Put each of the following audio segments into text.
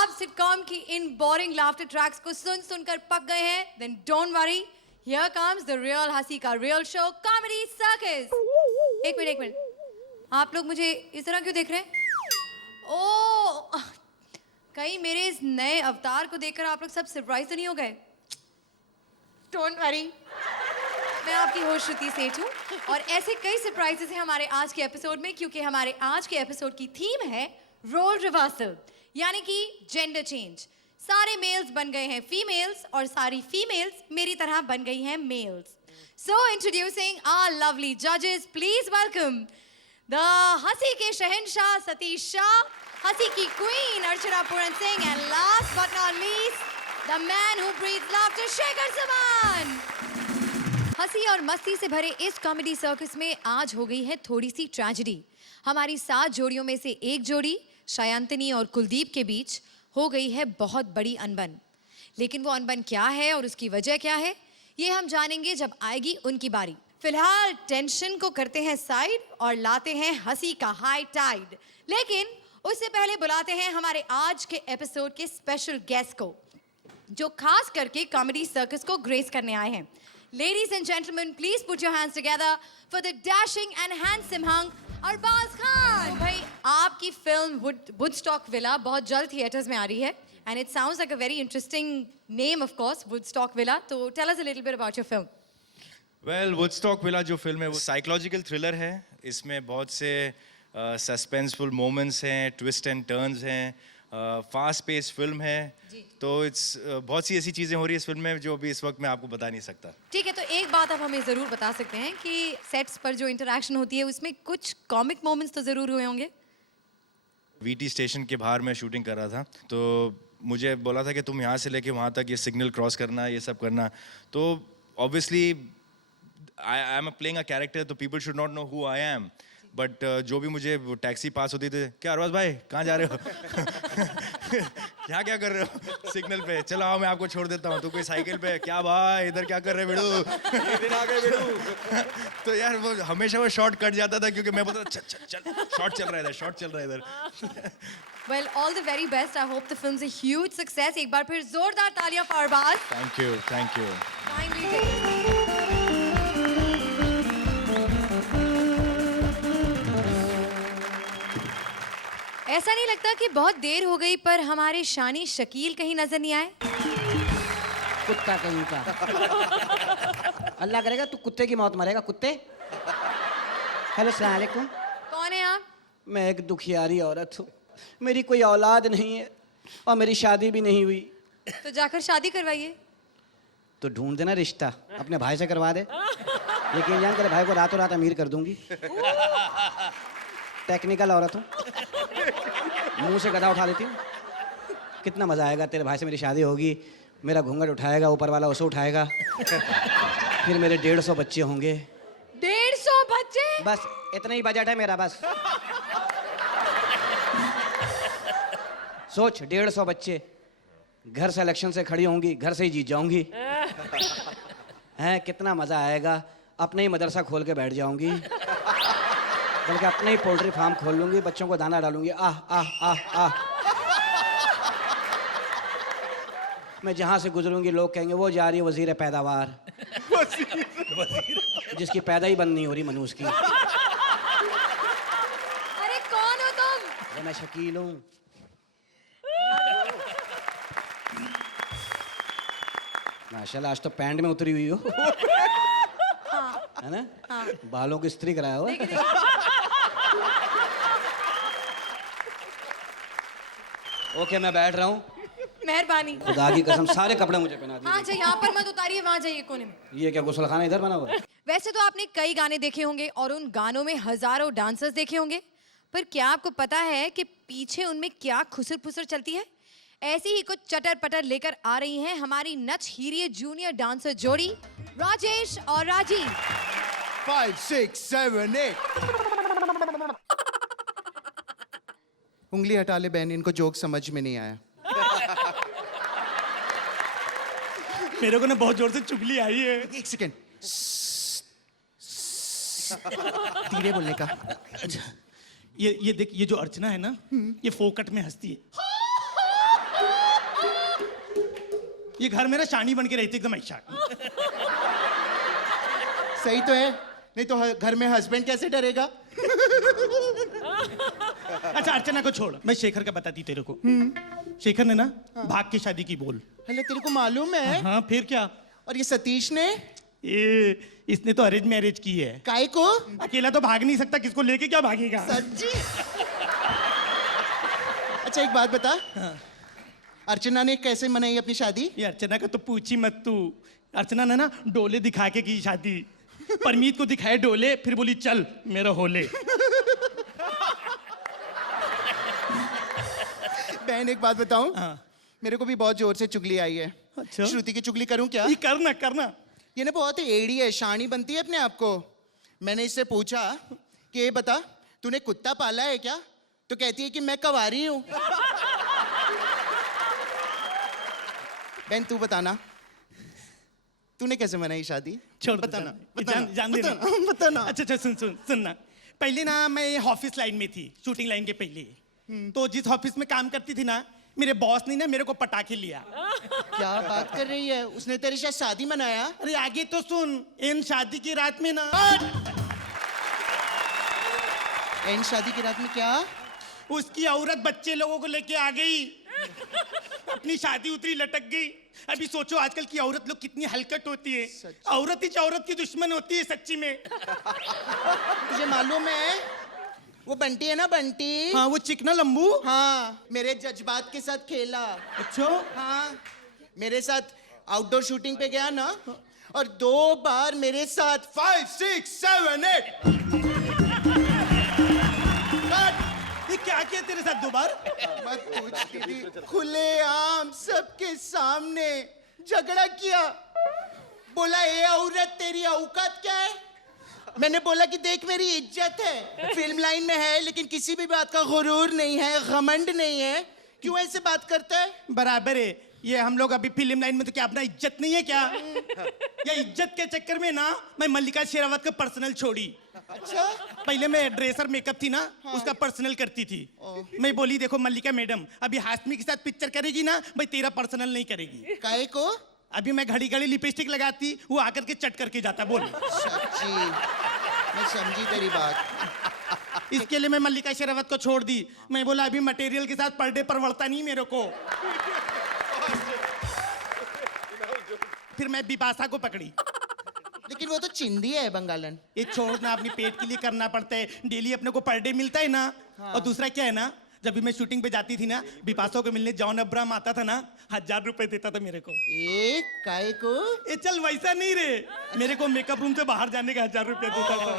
आप सिटकॉम की इन boring laughter tracks को सुन सुनकर पक गए हैं, then don't worry, here comes the real हंसी का real show, Comedy Circus. एक मिनट, आप लोग मुझे इस तरह क्यों देख रहे हैं? ओह, कहीं मेरे इस नए अवतार को देखकर आप लोग सब सरप्राइज तो नहीं हो गए? Don't worry, मैं आपकी होस्ट श्रुति सेठ हूँ और ऐसे कई सरप्राइजेस हैं हमारे आज के एपिसोड में, क्योंकि हमारे आज के एपिसोड की थीम है रोल रिवर्सल, यानी कि जेंडर चेंज। सारे मेल्स बन गए हैं फीमेल्स और सारी फीमेल्स मेरी तरह बन गई हैं males. So introducing our lovely जजेस, प्लीज वेलकम द हंसी के शहंशाह सतीश शाह, हंसी की queen Archana Puran Singh, and last but not least the man who breathes laughter, Shekhar Suman. हंसी और मस्ती से भरे इस कॉमेडी सर्कस में आज हो गई है थोड़ी सी ट्रेजेडी। हमारी 7 जोड़ियों में से एक जोड़ी शयांतनी और कुलदीप के बीच हो गई है बहुत बड़ी अनबन। लेकिन वो अनबन क्या है और उसकी वजह क्या है, ये हम जानेंगे जब आएगी उनकी बारी। फिलहाल टेंशन को करते हैं साइड और लाते हैं हंसी का हाई टाइड। लेकिन उससे पहले बुलाते हैं हमारे आज के एपिसोड के स्पेशल गेस्ट को, जो खास करके कॉमेडी सर्कस को ग्रेस करने आए हैं। Ladies and gentlemen, please put your hands together for the dashing and handsome hunk Arbaaz Khan. भाई, आपकी फिल्म वुडस्टॉक विला बहुत जल्द थिएटर्स में आ रही है, and it sounds like a very interesting name, of course, Woodstock villa. तो tell us a little bit about your film. Well, Woodstock villa जो film है वो साइकोलॉजिकल थ्रिलर है। इसमें बहुत से सस्पेंसफुल मोमेंट्स हैं, ट्विस्ट एंड टर्न्स हैं, फास्ट पेस फिल्म है। तो इट्स बहुत सी ऐसी चीज़ें हो रही है इस फिल्म में जो अभी इस वक्त मैं आपको बता नहीं सकता। ठीक है, तो एक बात आप हमें ज़रूर बता सकते हैं कि सेट्स पर जो इंटरेक्शन होती है उसमें कुछ कॉमिक मोमेंट्स तो ज़रूर हुए होंगे। वीटी स्टेशन के बाहर मैं शूटिंग कर रहा था, तो मुझे बोला था कि तुम यहाँ से लेके वहाँ तक ये सिग्नल क्रॉस करना, ये सब करना। तो obviously I am playing a character, तो people should not know who I am. But जो भी मुझे वो टैक्सी पास होती थी, क्या अरबाज भाई कहाँ जा रहे हो? क्या कर रहे हो सिग्नल पे? चलो आओ मैं आपको छोड़ देता हूँ। तो कोई साइकिल पे, क्या भाई इधर क्या कर रहे बिड़ू? आ गए बिड़ू। तो यार वो हमेशा वो शॉट कट जाता था, क्योंकि मैं बोलता चल शॉट चल रहा है इधर, शॉट चल रहा है इधर। Well, all the very best. I hope the film's a huge success. एक बार फिर जोरदार तालियां for Arbaaz. Thank you, thank you. Kindly ऐसा नहीं लगता कि बहुत देर हो गई पर हमारे शानी शकील कहीं नजर नहीं आए? कुत्ता कहीं का। अल्लाह करेगा तू कुत्ते की मौत मरेगा, कुत्ते। हेलो अस्सलाम वालेकुम। कौन है आप? मैं एक दुखियारी औरत हूँ, मेरी कोई औलाद नहीं है और मेरी शादी भी नहीं हुई। तो जाकर शादी करवाइए। तो ढूंढ देना रिश्ता, अपने भाई से करवा दे। यकीन जान तेरे भाई को रातों रात अमीर कर दूंगी। टेक्निकल औरत हूँ, मुंह से गधा उठा लेती हूँ। कितना मजा आएगा, तेरे भाई से मेरी शादी होगी, मेरा घूंघट उठाएगा, ऊपर वाला उसे उठाएगा, फिर मेरे 150 बच्चे होंगे। 150 बच्चे? बस इतना ही बजट है मेरा, बस सोच 150 बच्चे, घर से इलेक्शन से खड़ी होंगी, घर से ही जीत जाऊंगी। हैं कितना मजा आएगा, अपने ही मदरसा खोल के बैठ जाऊंगी, बल्कि अपने ही पोल्ट्री फार्म खोल लूंगी, बच्चों को दाना डालूंगी। आह आह आह आह। मैं जहां से गुजरूंगी लोग कहेंगे वो जा रही है वजीर पैदावार, जिसकी पैदा ही बंद नहीं हो रही मनुष्य की। अरे कौन हो तुम? मैं शकील हूँ। माशाल्लाह आज तो पैंट में उतरी हुई हो। है ना? हाँ। बालों की इस्त्री कराया हुआ। ओके मैं बैठ रहा हूँ। मेहरबानी। खुदा की कसम सारे कपड़े मुझे पहना दिए। हाँ, अच्छा यहाँ पर मत उतारिए, वहाँ जाइए कोने में। ये क्या गुस्लखाना इधर बना हुआ है? वैसे तो आपने कई गाने देखे होंगे और उन गानों में हजारों डांसर्स देखे होंगे, पर क्या आपको पता है कि पीछे उनमें क्या खुसर फुसर चलती है? ऐसी ही कुछ चटर पटर लेकर आ रही हैं हमारी नच हीरिये जूनियर डांसर जोड़ी राजेश और राजी। 5, 6, 7, 8। उंगली हटा ले बहन, इनको जोक समझ में नहीं आया। मेरे को ना बहुत जोर से चुगली आई है। एक सेकेंड, धीरे बोलने का। अच्छा, ये देख, ये जो अर्चना है ना, ये फोकट में हंसती है। ये घर मेरा शानी बन के रहती एकदम ऐसा। सही तो है, नहीं तो घर में हस्बैंड कैसे डरेगा? अच्छा अर्चना को छोड़, मैं शेखर का बताती तेरे को। शेखर ने ना भाग के शादी की बोल। हेलो, तेरे को मालूम है? हाँ फिर क्या? और ये सतीश ने? ये इसने तो अरेंज मैरिज की है। काय को? अकेला तो भाग नहीं सकता, किसको लेके क्या भागेगा? सच्ची? अच्छा एक बात बता, अर्चना ने कैसे मनाई अपनी शादी? ये अर्चना का तो पूछी मत तू। अर्चना ने ना डोले दिखा के की शादी। परमीत को दिखाए डोले, फिर बोली चल मेरा होले। बहन एक बात बताऊं? हाँ। मेरे को भी बहुत जोर से चुगली आई है। अच्छा। श्रुति की चुगली करूं क्या? ये करना करना। ये ना बहुत ही एड़ी है, शानी बनती है अपने आप को। मैंने इससे पूछा कि ये बता, तूने कुत्ता पाला है क्या? तो कहती है कि मैं कवारी हूं। बहन तू बताना, तूने कैसे मनाई शादी? छोड़ दे, बताना, जान देना। बताना। अच्छा सुनना। पहले ना मैं ऑफिस लाइन में थी, शूटिंग लाइन के पहले। तो जिस ऑफिस में काम करती थी ना, मेरे बॉस ने ना मेरे को पटाखे लिया। क्या बात कर रही है? उसने तेरे साथ शादी मनाया? अरे आगे तो सुन। इन शादी की रात में ना एंड शादी की रात में क्या? उसकी औरत बच्चे लोगों को लेके आ गई। अपनी शादी उतरी लटक गई। अभी सोचो आजकल की औरत लोग कितनी हलकट होती है। औरत ही औरत की दुश्मन होती है सच्ची में। तुझे मालूम है वो बंटी है ना, बंटी? हाँ वो चिकना लंबू। हाँ, मेरे जज्बात के साथ खेला। अच्छा। हाँ, मेरे साथ आउटडोर शूटिंग पे गया ना, और 2 बार मेरे साथ 5 6 7 8 ये क्या किया तेरे साथ 2 बार? मत पूछ दीदी, खुलेआम सबके सामने झगड़ा किया। बोला ये औरत तेरी औकात क्या है? मैंने बोला कि देख मेरी इज्जत है, फिल्म लाइन में है लेकिन किसी भी बात का गुरूर नहीं है, घमंड नहीं है, क्यों ऐसे बात करता है? बराबर है। ये हम लोग अभी फिल्म लाइन में तो क्या अपना इज्जत नहीं है क्या? या इज्जत के चक्कर में ना मैं मल्लिका शेरावत का पर्सनल छोड़ी। अच्छा, पहले मैं ड्रेसर मेकअप थी ना, उसका पर्सनल करती थी। मैं बोली देखो मल्लिका मैडम, अभी हाशमी के साथ पिक्चर करेगी ना, भाई तेरा पर्सनल नहीं करेगी। काहे को? अभी मैं घड़ी घड़ी लिपस्टिक लगाती, वो आकर के चट करके जाता। बोल। सच्ची मैं समझी तेरी बात। इसके लिए मैं मल्लिका शेरावत को छोड़ दी। मैं बोला अभी मटेरियल के साथ पर डे परवड़ता नहीं मेरे को। फिर मैं बिपाशा को पकड़ी। लेकिन वो तो चिंदी है बंगालन। ये छोड़ना, अपनी पेट के लिए करना पड़ता है। डेली अपने को पर डे मिलता है ना। और दूसरा क्या है ना, जब भी मैं शूटिंग पे जाती थी ना, बिपाशा को मिलने जॉन अब्राहम आता था ना, 1000 रुपए देता था मेरे को। एक काय को? ये चल वैसा नहीं रे, मेरे को मेकअप रूम से बाहर जाने का 1000 रुपया देता था।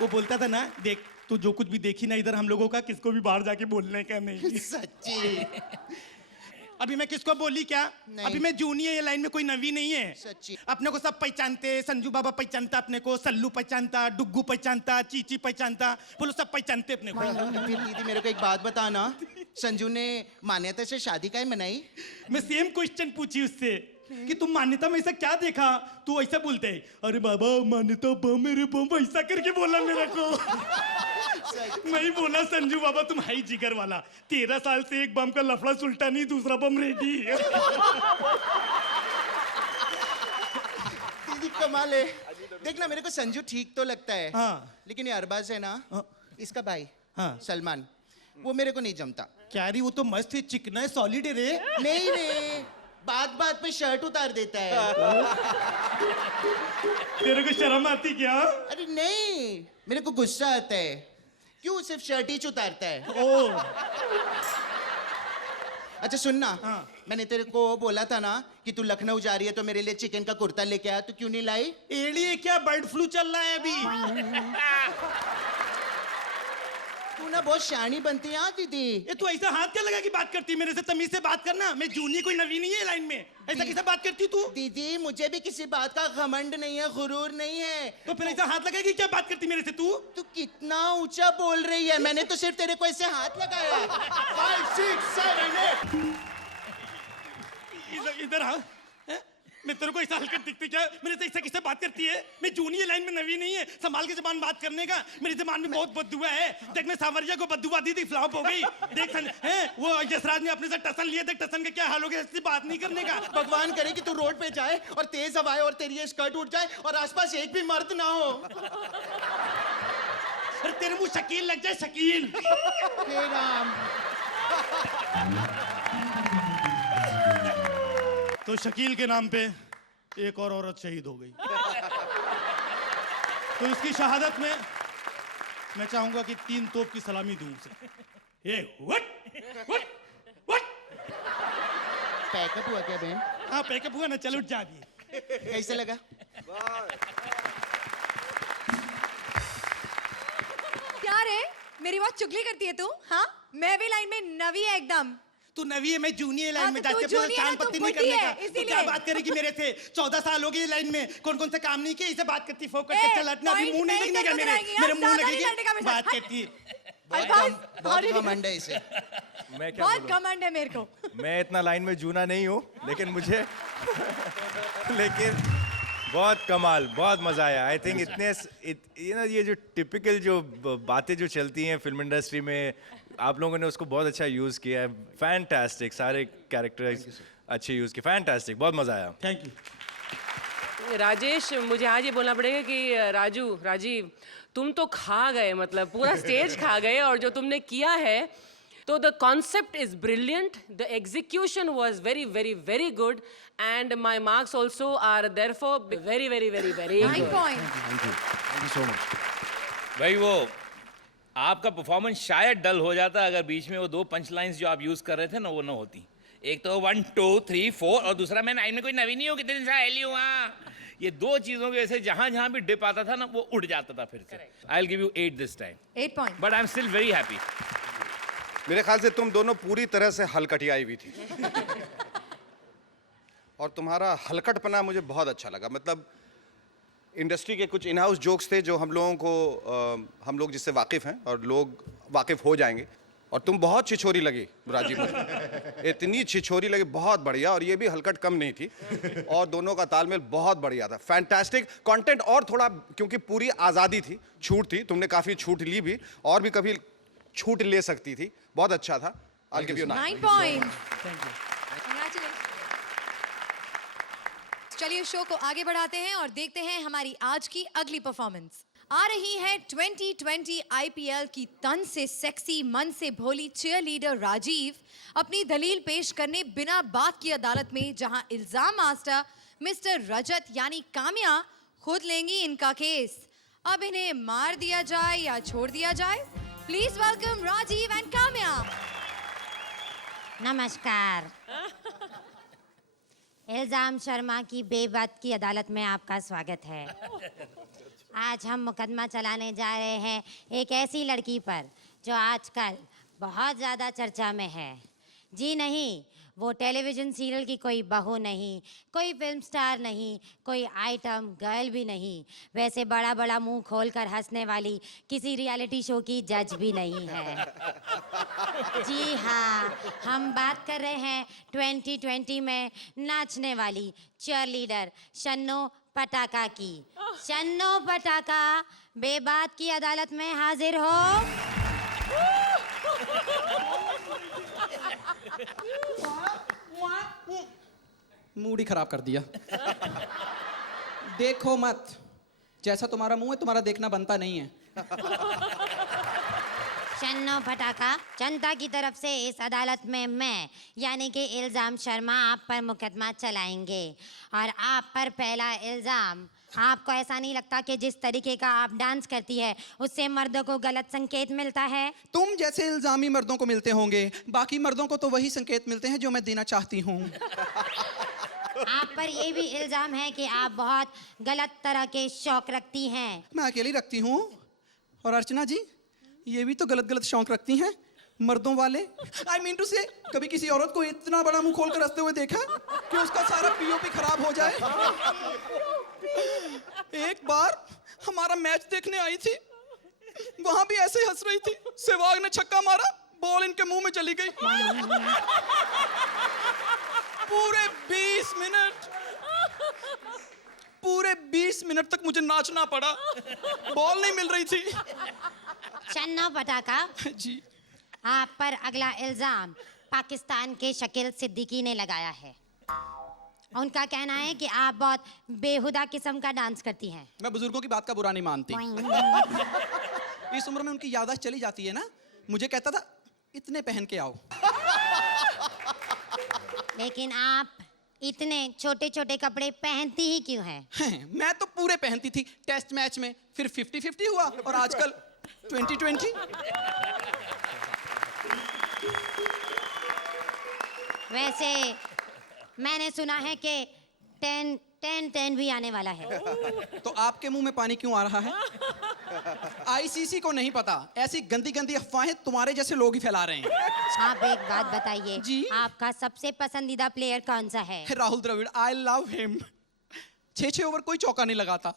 वो बोलता था ना, देख तू जो कुछ भी देखी ना इधर हम लोगों का, किसको भी बाहर जाके बोलने का नहीं। सच्ची अभी मैं किसको बोली क्या? नहीं। अभी मैं जूनियर ये लाइन में कोई नवी नहीं है। सच्ची। अपने को सब पहचानते, संजू बाबा पहचानता अपने को, सल्लू पहचानता, डुग्गू पहचानता, चीची पहचानता, बोलो सब पहचानते अपने को। फिर दीदी मेरे को एक बात बताना, संजू ने मान्यता से शादी काहे मनाई? मैं सेम क्वेश्चन पूछी उससे कि तुम मान्यता में ऐसा क्या देखा? तू ऐसा बोलते है, अरे बाबा मान्यता बम मेरे बम, ऐसा करके बोला मेरे को। मैं बोला संजू बाबा तुम है ही जिगर वाला, 13 साल से एक बम का लफड़ा सुलटा नहीं, दूसरा बम रेडी। दीदी कमाल है। देखना मेरे को संजू ठीक तो लगता है, हाँ। लेकिन ये अरबाज है ना, इसका भाई हाँ। सलमान, वो मेरे को नहीं जमता। क्या रे वो तो मस्त है, चिकना है, सॉलिड है रे। नहीं रे, बात बात पे शर्ट उतार देता है। तेरे को शर्म आती क्या? अरे नहीं, मेरे को गुस्सा आता है, क्यों सिर्फ शर्ट ही उतारता है। ओ अच्छा सुनना, हाँ। मैंने तेरे को बोला था ना कि तू लखनऊ जा रही है तो मेरे लिए चिकन का कुर्ता लेके आ, तू क्यों नहीं लाई? एड़ी है क्या? बर्ड फ्लू चल रहा है अभी। तू ना बहुत शानी बनती है। हाँ दीदी, ये तू ऐसा हाथ क्या लगा कि बात करती है मेरे से? तमीज से बात करना। मैं जूनी कोई नवी नहीं है लाइन में, ऐसा कैसे बात करती तू? दीदी मुझे भी किसी बात का घमंड नहीं है, गुरूर नहीं है। तो फिर ऐसा हाथ लगा कि क्या बात करती मेरे से तू? तू कितना ऊंचा बोल रही है, मैंने तो सिर्फ तेरे को ऐसे हाथ लगाया। 5 6 7 8 इधर हाँ। मैं तेरे को ऐसा हलकट दिखती क्या? मेरे से ऐसा किससे बात करती है? मैं जूनियर लाइन में नवी नहीं है, संभाल के जबान बात करने का। मेरी जबान में बहुत बददुआ है। देख मैं सावरिया को बददुआ दी थी, फ्लॉप हो गई। देख वो यशराज ने अपने से टसन लिया, देख टसन का क्या हाल हो गया, ऐसी बात नहीं करने का। भगवान करे कि तू रोड पे जाए और तेज हवा आए और तेरी ये स्कर्ट उठ जाए और आसपास एक भी मर्द ना हो। अरे तेरे मुंह शकील लग जाए, शकील। हे राम। तो शकील के नाम पे एक और औरत शहीद हो गई। तो इसकी शहादत में मैं चाहूंगा कि 3 तोप की सलामी दूं उसे। ये व्हाट पैकअप हुआ क्या बहन? हाँ पैकअप हुआ ना, चल उठ जा अभी। कैसे लगा? क्या रे, मेरी बहुत चुगली करती है तू? हाँ, मैं भी लाइन में नवी है एकदम। तू नवी है, मैं जूनियर लाइन हाँ, में तो जाके तू अपना जूनियर है, कान तू पत्ती नहीं बुड्ढी करने है, का। तो इसीलिए। क्या बात करेगी मेरे से? 14 साल हो गए लाइन में, कौन कौन से काम नहीं किए, इसे बात करती फोकट के चल हटना, अभी point मुंह नहीं नहीं लगने का करने मेरे, आएगी, मेरे आप मुंह ज्यादा नहीं करने का लगेगी मेरे बात साथ। करती। बहुत घमंड है इसे। मैं क्या बहुत बोलूं? घमंड है मेरे को। मैं इतना लाइन में जूना नहीं हूँ, लेकिन मुझे लेकिन बहुत कमाल, बहुत मजा आया। आई थिंक ये जो टिपिकल जो बातें जो चलती हैं फिल्म इंडस्ट्री में, आप लोगों ने उसको बहुत अच्छा यूज किया है। फैंटास्टिक, सारे कैरेक्टर्स अच्छे यूज किए, फैंटास्टिक, बहुत मजा आया। Thank you. राजेश, मुझे आज ये बोलना पड़ेगा कि राजीव तुम तो खा गए, मतलब पूरा स्टेज खा गए। और जो तुमने किया है, तो the concept is brilliant, the execution was very very very good, and my marks also are therefore very very very very 9 good. Point. भाई वो आपका परफॉर्मेंस शायद डल हो जाता अगर बीच में वो 2 पंच लाइन्स जो आप यूज कर रहे थे ना वो ना होती। एक तो 1 2 3 4 और दूसरा मैं लाइन में कोई नवी नहीं हूँ, कितने दिन से आयली हूँ। ये 2 चीजों की वजह से जहां भी डिप आता था ना वो उड़ जाता था फिर से। आई will give you 8 this time, 8 point. But I am still very happy. मेरे ख्याल से तुम दोनों पूरी तरह से हलकटियाई हुई थी और तुम्हारा हलकटपना मुझे बहुत अच्छा लगा। मतलब इंडस्ट्री के कुछ इन हाउस जोक्स थे जो हम लोग जिससे वाकिफ़ हैं और लोग वाकिफ़ हो जाएंगे, और तुम बहुत छिछोरी लगी राजीव मुझे। इतनी छिछोरी लगी, बहुत बढ़िया। और ये भी हलकट कम नहीं थी, और दोनों का तालमेल बहुत बढ़िया था। फैंटास्टिक कंटेंट, और थोड़ा क्योंकि पूरी आज़ादी थी, छूट थी, तुमने काफ़ी छूट ली भी और भी कभी छूट ले सकती थी। बहुत अच्छा था। I'll give you 9. 9 point. Congratulations. चलिए शो को आगे बढ़ाते हैं और देखते हैं हमारी आज की अगली परफॉर्मेंस। आ रही है 2020 आईपीएल की तन से सेक्सी, मन से भोली चीयर लीडर राजीव अपनी दलील पेश करने बिना बात की अदालत में, जहां इल्जाम मास्टर मिस्टर रजत यानी काम्या खुद लेंगी इनका केस। अब इन्हें मार दिया जाए या छोड़ दिया जाए? Please welcome Rajiv and Kamya. नमस्कार। इल्जाम शर्मा की बेबात की अदालत में आपका स्वागत है। आज हम मुकदमा चलाने जा रहे हैं एक ऐसी लड़की पर जो आजकल बहुत ज़्यादा चर्चा में है। जी नहीं, वो टेलीविज़न सीरियल की कोई बहू नहीं, कोई फिल्म स्टार नहीं, कोई आइटम गर्ल भी नहीं, वैसे बड़ा बड़ा मुंह खोलकर हंसने वाली किसी रियलिटी शो की जज भी नहीं है। जी हाँ, हम बात कर रहे हैं 2020 में नाचने वाली चीयर लीडर शन्नो पटाका की। शन्नो पटाका बेबात की अदालत में हाजिर हो। मूड ही खराब कर दिया। देखो मत, जैसा तुम्हारा मुंह है तुम्हारा देखना बनता नहीं है। शन्नो पटाका, जनता की तरफ से इस अदालत में मैं यानी कि इल्जाम शर्मा आप पर मुकदमा चलाएंगे। और आप पर पहला इल्जाम, आपको ऐसा नहीं लगता कि जिस तरीके का आप डांस करती है उससे मर्दों को गलत संकेत मिलता है? तुम जैसे इल्जामी मर्दों को मिलते होंगे, बाकी मर्दों को तो वही संकेत मिलते हैं जो मैं देना चाहती हूँ। आप पर ये भी इल्जाम है कि आप बहुत गलत तरह के शौक रखती हैं। मैं अकेली रखती हूँ। और अर्चना जी, ये भी तो गलत गलत शौक रखती हैं, मर्दों वाले। I mean to say, कभी किसी औरत को इतना बड़ा मुंह खोलकर हंसते हुए देखा कि उसका सारा पीओपी खराब हो जाए? एक बार हमारा मैच देखने आई थी, वहां भी ऐसे हंस रही थी। सहवाग ने छक्का मारा, बॉल इनके मुंह में चली गई। पूरे 20 मिनट पूरे 20 मिनट तक मुझे नाचना पड़ा, बॉल नहीं मिल रही थी। चन्नो पटाखा, जी आप पर अगला इल्जाम पाकिस्तान के शकील सिद्दीकी ने लगाया है। उनका कहना है कि आप बहुत बेहुदा किस्म का डांस करती हैं। मैं बुजुर्गों की बात का बुरा नहीं मानती। इस उम्र में उनकी याददाश्त चली जाती है ना। मुझे कहता था इतने पहन के आओ। लेकिन आप इतने छोटे छोटे कपड़े पहनती ही क्यों हैं? मैं तो पूरे पहनती थी टेस्ट मैच में, फिर 50-50 हुआ और आजकल 20-20। वैसे मैंने सुना है कि 10-10 भी आने वाला है। तो आपके मुंह में पानी क्यों आ रहा है? आईसीसी को नहीं पता, ऐसी गंदी गंदी अफवाहें तुम्हारे जैसे लोग ही फैला रहे हैं। आप एक बात बताइए, जी? आपका सबसे पसंदीदा प्लेयर कौन सा है? Rahul Dravid, I love him. 6-6 over कोई चौका नहीं लगाता।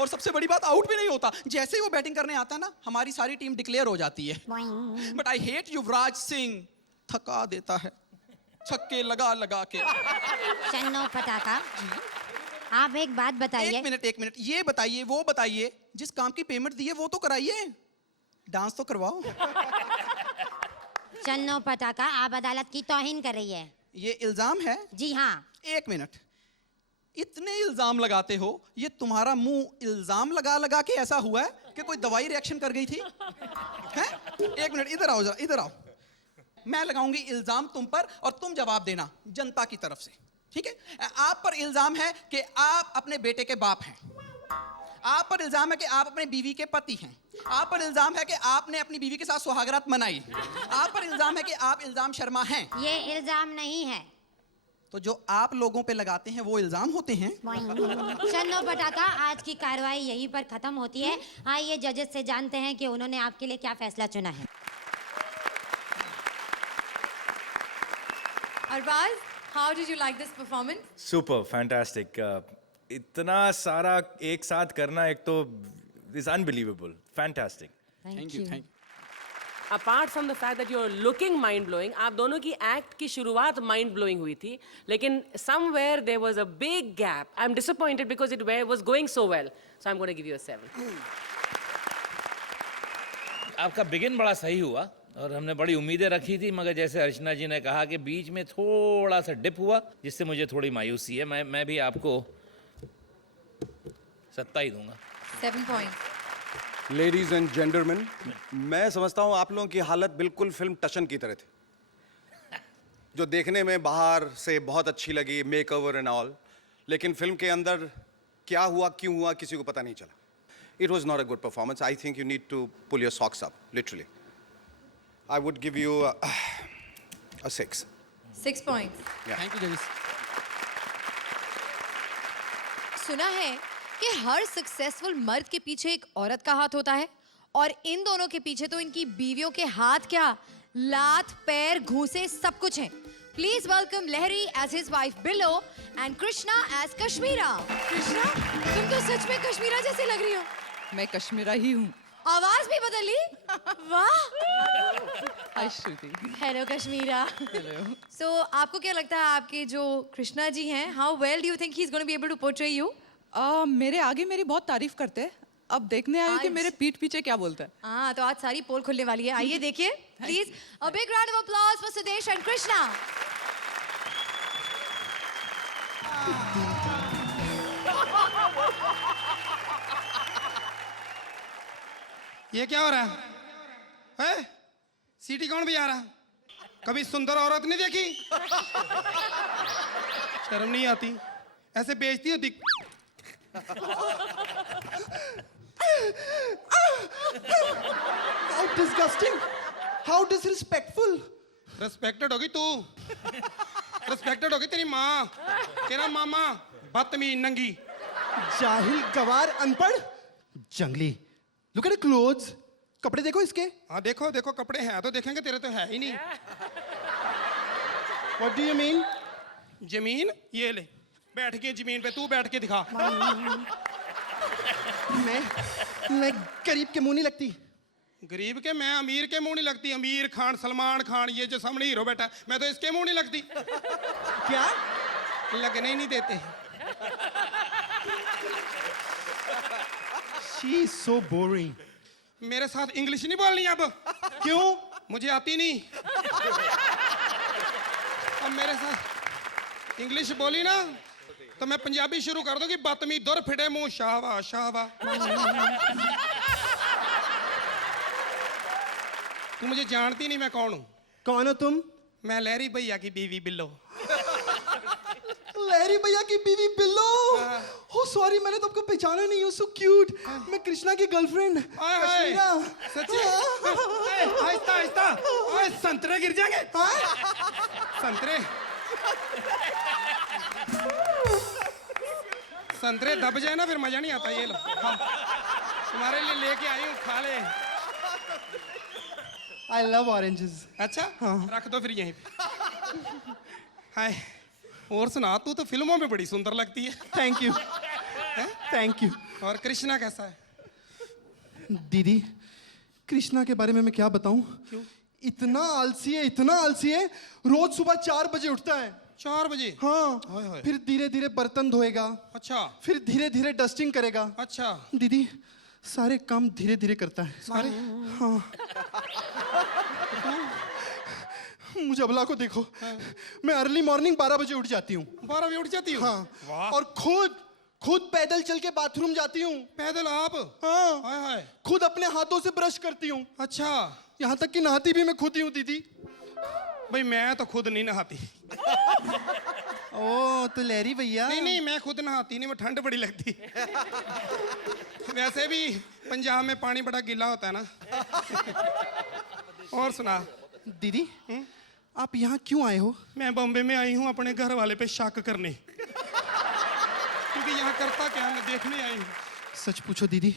और सबसे बड़ी बात, आउट भी नहीं होता। जैसे ही वो बैटिंग करने आता है ना, हमारी सारी टीम डिक्लेयर हो जाती है। But I hate Yuvraj Singh, थका देता है छक्के लगा लगा के। चन्नो पटाखा, आप एक बात बताइए। एक मिनट, ये बताइए, वो बताइए, जिस काम की पेमेंट दी है वो तो कराइए, डांस तो करवाओ। चन्नो पटाखा, आप अदालत की तौहीन कर रही है। ये इल्जाम है? जी हाँ। एक मिनट, इतने इल्जाम लगाते हो, ये तुम्हारा मुंह इल्जाम लगा लगा के ऐसा हुआ है कि कोई दवाई रिएक्शन कर गई थी? हैं? एक मिनट, इधर आओ जरा, इधर आओ। मैं लगाऊंगी इल्जाम तुम पर और तुम जवाब देना जनता की तरफ से, ठीक है? आप पर इल्जाम है कि आप अपने बेटे के बाप हैं। आप पर इल्जाम है कि आप अपने बीवी के पति हैं। आप पर इल्जाम है कि आपने अपनी बीवी के साथ सुहागरात मनाई। आप पर इल्जाम है कि आप इल्जाम शर्मा हैं। ये इल्जाम नहीं है। तो जो आप लोगों पे लगाते हैं वो इल्जाम होते हैं। चन्नो पटाखा, आज की कार्रवाई यहीं पर खत्म होती है। आइए जजेस से जानते हैं कि उन्होंने आपके लिए क्या फैसला चुना है। Arbaaz, how did you like this performance? Super fantastic. इतना सारा एक साथ करना एक तो is unbelievable, fantastic. Thank you. Apart from the fact that you are looking mind blowing, आप दोनों की एक्ट की शुरुआत माइंड ब्लोइंग हुई थी, लेकिन somewhere there was a big gap. I am disappointed because it was going so well, so I am going to give you a 7। आपका begin बड़ा सही हुआ और हमने बड़ी उम्मीदें रखी थी, मगर जैसे अर्चना जी ने कहा कि बीच में थोड़ा सा डिप हुआ, जिससे मुझे थोड़ी मायूसी है। मैं भी आपको 7 ही दूंगा। 7 points. लेडीज एंड जेंटलमैन, मैं समझता हूँ आप लोगों की हालत बिल्कुल फिल्म टशन की तरह थी, जो देखने में बाहर से बहुत अच्छी लगी, मेक ओवर एंड ऑल, लेकिन फिल्म के अंदर क्या हुआ, क्यों हुआ, किसी को पता नहीं चला। It was not a good performance. I think you need to pull your socks up, literally. I would give you a 6. 6 points. Thank you जजेस। सुना है कि हर सक्सेसफुल मर्द के पीछे एक औरत का हाथ होता है, और इन दोनों के पीछे तो इनकी बीवियों के हाथ क्या, लात, पैर, घूंसे सब कुछ हैं। Please welcome Lehri as his wife Bilo and Krishna as Kashmira. Krishna, तुम तो सच में कश्मीरा जैसे लग रही हो। मैं कश्मीरा ही हूँ। आवाज भी बदल ली। वाह। Hi Shruti. Hello Kashmira. Hello. So आपको क्या लगता है आपके जो कृष्णा जी हैं, how well do you think he is going to be able to portray you? मेरे आगे मेरी बहुत तारीफ करते हैं, अब देखने आए कि आज- मेरे पीठ पीछे क्या बोलता है। हाँ, तो आज सारी पोल खुलने वाली है। आइए देखिए please, a big round of applause for Sudesh and Krishna. ये क्या हो रहा है? सीटी कौन बजा रहा? कभी सुंदर औरत नहीं देखी? शर्म नहीं आती? ऐसे बेइज्जती होती? How disgusting! How disrespectful! Respected होगी तू, रिस्पेक्टेड होगी तेरी माँ, तेरा मामा, बदतमीज नंगी। जाहिल, गवार, अनपढ़, जंगली। लुक एट क्लोथ्स, कपड़े देखो इसके। हाँ देखो देखो, कपड़े हैं तो देखेंगे, तेरे तो है ही नहीं। What do you mean? जमीन ये ले, बैठ के जमीन पे, तू बैठ के दिखा। मैं गरीब के मुंह नहीं लगती। गरीब के मैं अमीर के मुंह नहीं लगती। अमीर खान, सलमान खान, ये जो सामने हीरो बैठा है, मैं तो इसके मुंह नहीं लगती। क्या? लगने ही नहीं देते। She is so boring. मेरे साथ इंग्लिश नहीं बोलनी अब। क्यों? मुझे आती नहीं। अब मेरे साथ इंग्लिश बोली ना तो मैं पंजाबी शुरू कर दूंगी। बदतमीज दुर फिटे मुंह शाहवा शाहवा। तू मुझे जानती नहीं मैं कौन हूँ। कौन हो तुम? मैं लहरी भैया की बीवी बिल्लो। लहरी भैया की बीवी बिल्लो। हो सॉरी, मैंने तुमको पहचाना नहीं। You so cute. मैं कृष्णा की गर्लफ्रेंड कश्मीरा। सच्ची? आहिस्ता आहिस्ता। ओए संतरे गिर जाएंगे। संतरे संतरे दब जाए ना फिर मजा नहीं आता। ये लो हाँ। तुम्हारे लिए लेके आई हूँ, खा ले। I love oranges. अच्छा हाँ। रख दो फिर यहीं पे। हाय और सुना, तू तो फिल्मों में बड़ी सुंदर लगती है। Thank you. Thank you. और कृष्णा कैसा है? दीदी, कृष्णा के बारे में मैं क्या बताऊं? क्यों? इतना आलसी है, रोज सुबह 4 बजे उठता है। 4 बजे? हाँ। हाय हाय। फिर धीरे धीरे बर्तन धोएगा। अच्छा फिर धीरे धीरे डस्टिंग करेगा। अच्छा। दीदी, सारे काम धीरे धीरे करता है। सारे? हाँ। मुझे अबला को देखो। मैं अर्ली मॉर्निंग 12 बजे उठ जाती हूँ। 12 बजे उठ जाती हूँ? हाँ। वाह। और खुद पैदल चल के बाथरूम जाती हूँ। पैदल आप? हाँ। हाय हाय। खुद अपने हाथों से ब्रश करती हूँ। अच्छा। यहाँ तक कि नहाती भी मैं खुद ही हूँ दीदी। भाई मैं तो खुद नहीं नहाती। ओ तो लहरी भैया। नहीं मैं खुद नहाती नहीं, मैं ठंड बड़ी लगती। वैसे भी पंजाब में पानी बड़ा गीला होता है ना। और सुना दीदी, आप यहाँ क्यों आए हो? मैं बॉम्बे में आई हूँ अपने घर वाले पे शक करने। क्योंकि यहाँ करता क्या है, मैं देखने आई हूँ। सच पूछो दीदी,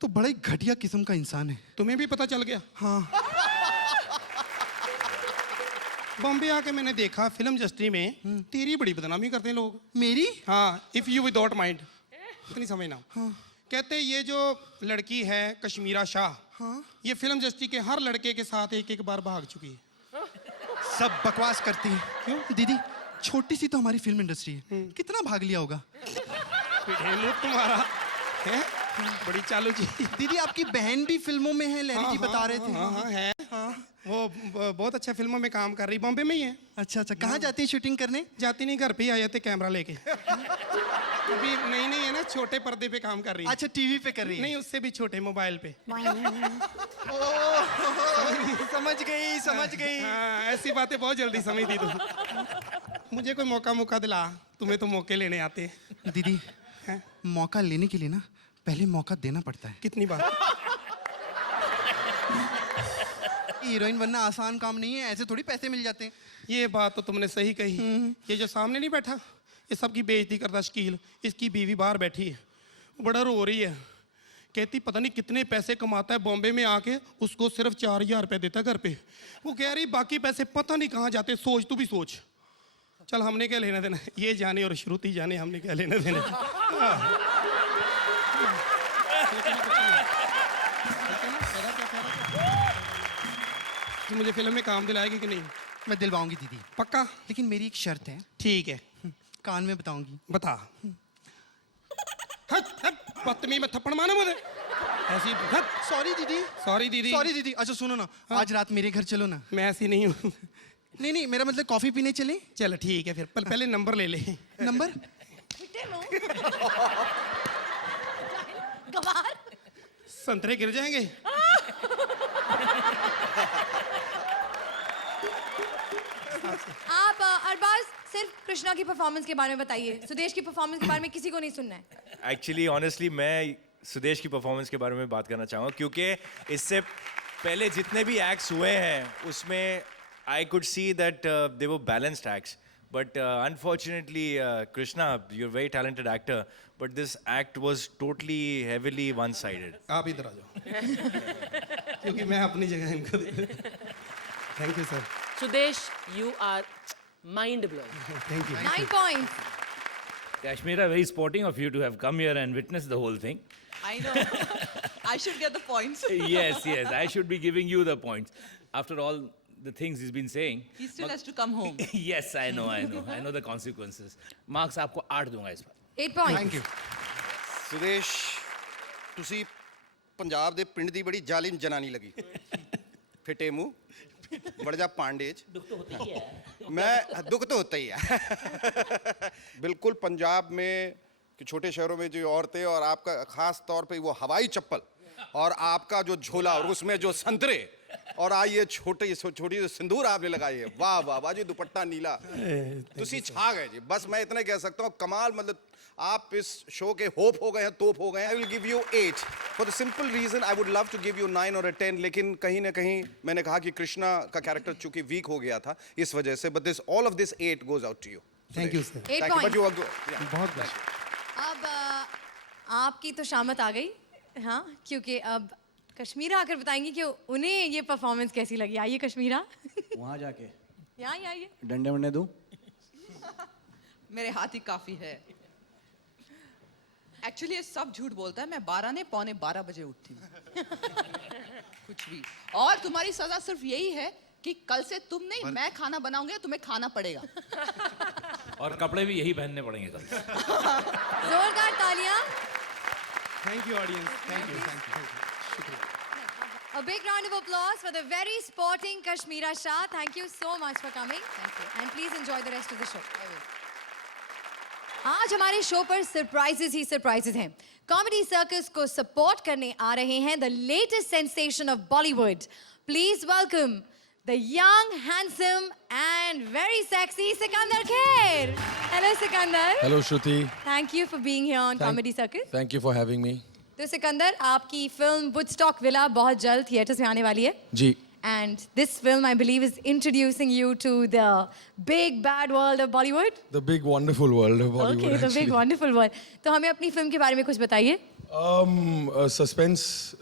तो बड़ा ही घटिया किस्म का इंसान है। तुम्हें भी पता चल गया? हाँ। बॉम्बे आके मैंने देखा फिल्म इंडस्ट्री में तेरी बड़ी बदनामी करते हैं लोग। मेरी? हाँ, इफ यू विदाउट माइंड। इतनी समझना। हाँ। कहते ये जो लड़की है कश्मीरा शाह, हाँ। ये फिल्म इंडस्ट्री के हर लड़के के साथ एक बार भाग चुकी है। सब बकवास करती है। क्यों? दीदी, छोटी सी तो हमारी फिल्म इंडस्ट्री है, कितना भाग लिया होगा? तुम्हारा है बड़ी चालू जी। दीदी, आपकी बहन भी फिल्मों में है, लहरी जी बता रहे थे। हाँ है। वो बहुत अच्छा फिल्मों में काम कर रही, बॉम्बे में ही है। अच्छा, कहाँ जाती है शूटिंग करने? जाती नहीं, घर पे ही आ जाते कैमरा लेके। अभी नहीं है ना, छोटे पर्दे पे काम कर रही है। अच्छा, टीवी पे कर रही है? नहीं, उससे भी छोटे, मोबाइल पे। समझ गई। हाँ, ऐसी बातें बहुत जल्दी समझती तू। मुझे कोई मौका दिला, तुम्हें तो मौके लेने आते। दीदी, मौका लेने के लिए ना पहले मौका देना पड़ता है। कितनी बार? हीरोइन बनना आसान काम नहीं है, ऐसे थोड़ी पैसे मिल जाते हैं। ये बात तो तुमने सही कही। ये जो सामने नहीं बैठा, ये सबकी बेइज्जती करता शकील, इसकी बीवी बाहर बैठी है, वो बड़ा रो रही है। कहती पता नहीं कितने पैसे कमाता है बॉम्बे में आके, उसको सिर्फ 4000 रुपये देता है घर पे। वो कह रही बाकी पैसे पता नहीं कहाँ जाते, सोच तू भी सोच। चल हमने क्या लेना देना, ये जाने और श्रुति जाने, हमने क्या लेना देना। तू मुझे फिल्म में काम दिलाएगी कि नहीं? मैं दिलवाऊंगी दीदी, पक्का? लेकिन मेरी एक शर्त है। ठीक है, कान में बताऊंगी। बता। बदतमीज में थप्पड़ मारा मुझे ऐसी। सॉरी दीदी। अच्छा सुनो ना, आज रात मेरे घर चलो ना। मैं ऐसी नहीं हूँ। नहीं, मेरा मतलब कॉफी पीने चले। चल ठीक है फिर, पहले नंबर ले ले। नंबर? गवार। संतरे गिर जाएंगे। आप अरबाज सिर्फ कृष्णा की परफॉर्मेंस के बारे में बताइए, सुदेश की परफॉर्मेंस के बारे में किसी को नहीं सुनना है। एक्चुअली ऑनेस्टली मैं सुदेश की परफॉर्मेंस के बारे में बात करना चाहूँगा, क्योंकि इससे पहले जितने भी एक्ट्स हुए हैं उसमें I could see that they were balanced acts, but unfortunately Krishna, you are very talented actor, but this act was totally heavily one sided. आप इधर आ जाओ। क्योंकि मैं अपनी जगह इनको thank you sir. Sudesh, you are mind blowing. Thank you. 9 points. Kashmira, very sporting of you to have come here and witnessed the whole thing. I know. I should get the points. Yes, yes, I should be giving you the points. After all the things he's been saying. He still has to come home. Yes, I know the consequences. Marks आपको 8 दूंगा इस बार. 8 points. Thank you. Sudesh ਤੁਸੀਂ ਪੰਜਾਬ ਦੇ ਪਿੰਡ ਦੀ ਬੜੀ ਜ਼ਾਲਿਮ ਜਨਾਨੀ ਲੱਗੀ ਫਿੱਟੇ ਮੂੰਹ ਬੜ ਜਾ ਪਾਂਡੇ ਚ ਦੁੱਖ तो होता ही है मैं दुख तो होता ही है बिल्कुल पंजाब में कि छोटे शहरों में जो औरतें और आपका खास तौर पे वो हवाई चप्पल और आपका जो झोला और उसमें जो संतरे और ये छोटी जो सिंदूर आपने लगाई है वाह वाह वाह जी दुपट्टा नीला तुसी छा गए जी बस मैं इतना कह सकता हूँ कमाल मतलब आप इस शो के होप हो गए हैं तोप हो गए हैं I will give you 8 for the simple reason I would love to give you 9 और 10 लेकिन कहीं ना कहीं मैंने कहा कि कृष्णा का कैरेक्टर चूंकि वीक हो गया था इस वजह से but this all of this 8 goes out to you Thank you, sir. 8 points. बहुत बहुत अब आपकी तो शामत आ गई, हाँ, क्योंकि अब कश्मीरा आकर बताएंगी कि उन्हें ये परफॉर्मेंस कैसी लगी. आइए कश्मीरा. वहाँ जाके यहाँ ही आइए. डंडे वंडे दूं मेरे हाथ ही काफी है. एक्चुअली ये सब झूठ बोलता है. मैं 12 नहीं 11:45 बजे उठती हूँ. कुछ भी. और तुम्हारी सजा सिर्फ यही है कि कल से तुम नहीं मैं खाना बनाऊंगी, तुम्हें खाना पड़ेगा. और कपड़े भी यही पहनने पड़ेंगे कल. जोरदार तालियां. Thank you audience. Thank you. A big round of applause for the very sporting Kashmira Shah. Thank you so much for coming. Thank you. And please enjoy the rest of the show. आज हमारे show पर surprises ही surprises हैं. Comedy circus को support करने आ रहे हैं the latest sensation of Bollywood. Please welcome the young handsome and very sexy Sikandar Kher. Hello Sikandar. Hello Shruti. Thank you for being here on comedy circus. Thank you for having me. तो सिकंदर, आपकी film Woodstock villa बहुत जल्द theatres में आने वाली है. जी. And this film, I believe, is introducing you to the big bad world of Bollywood. The big wonderful world of Bollywood. Okay, the big wonderful world. तो हमें अपनी फिल्म के बारे में कुछ बताइए. सस्पेंस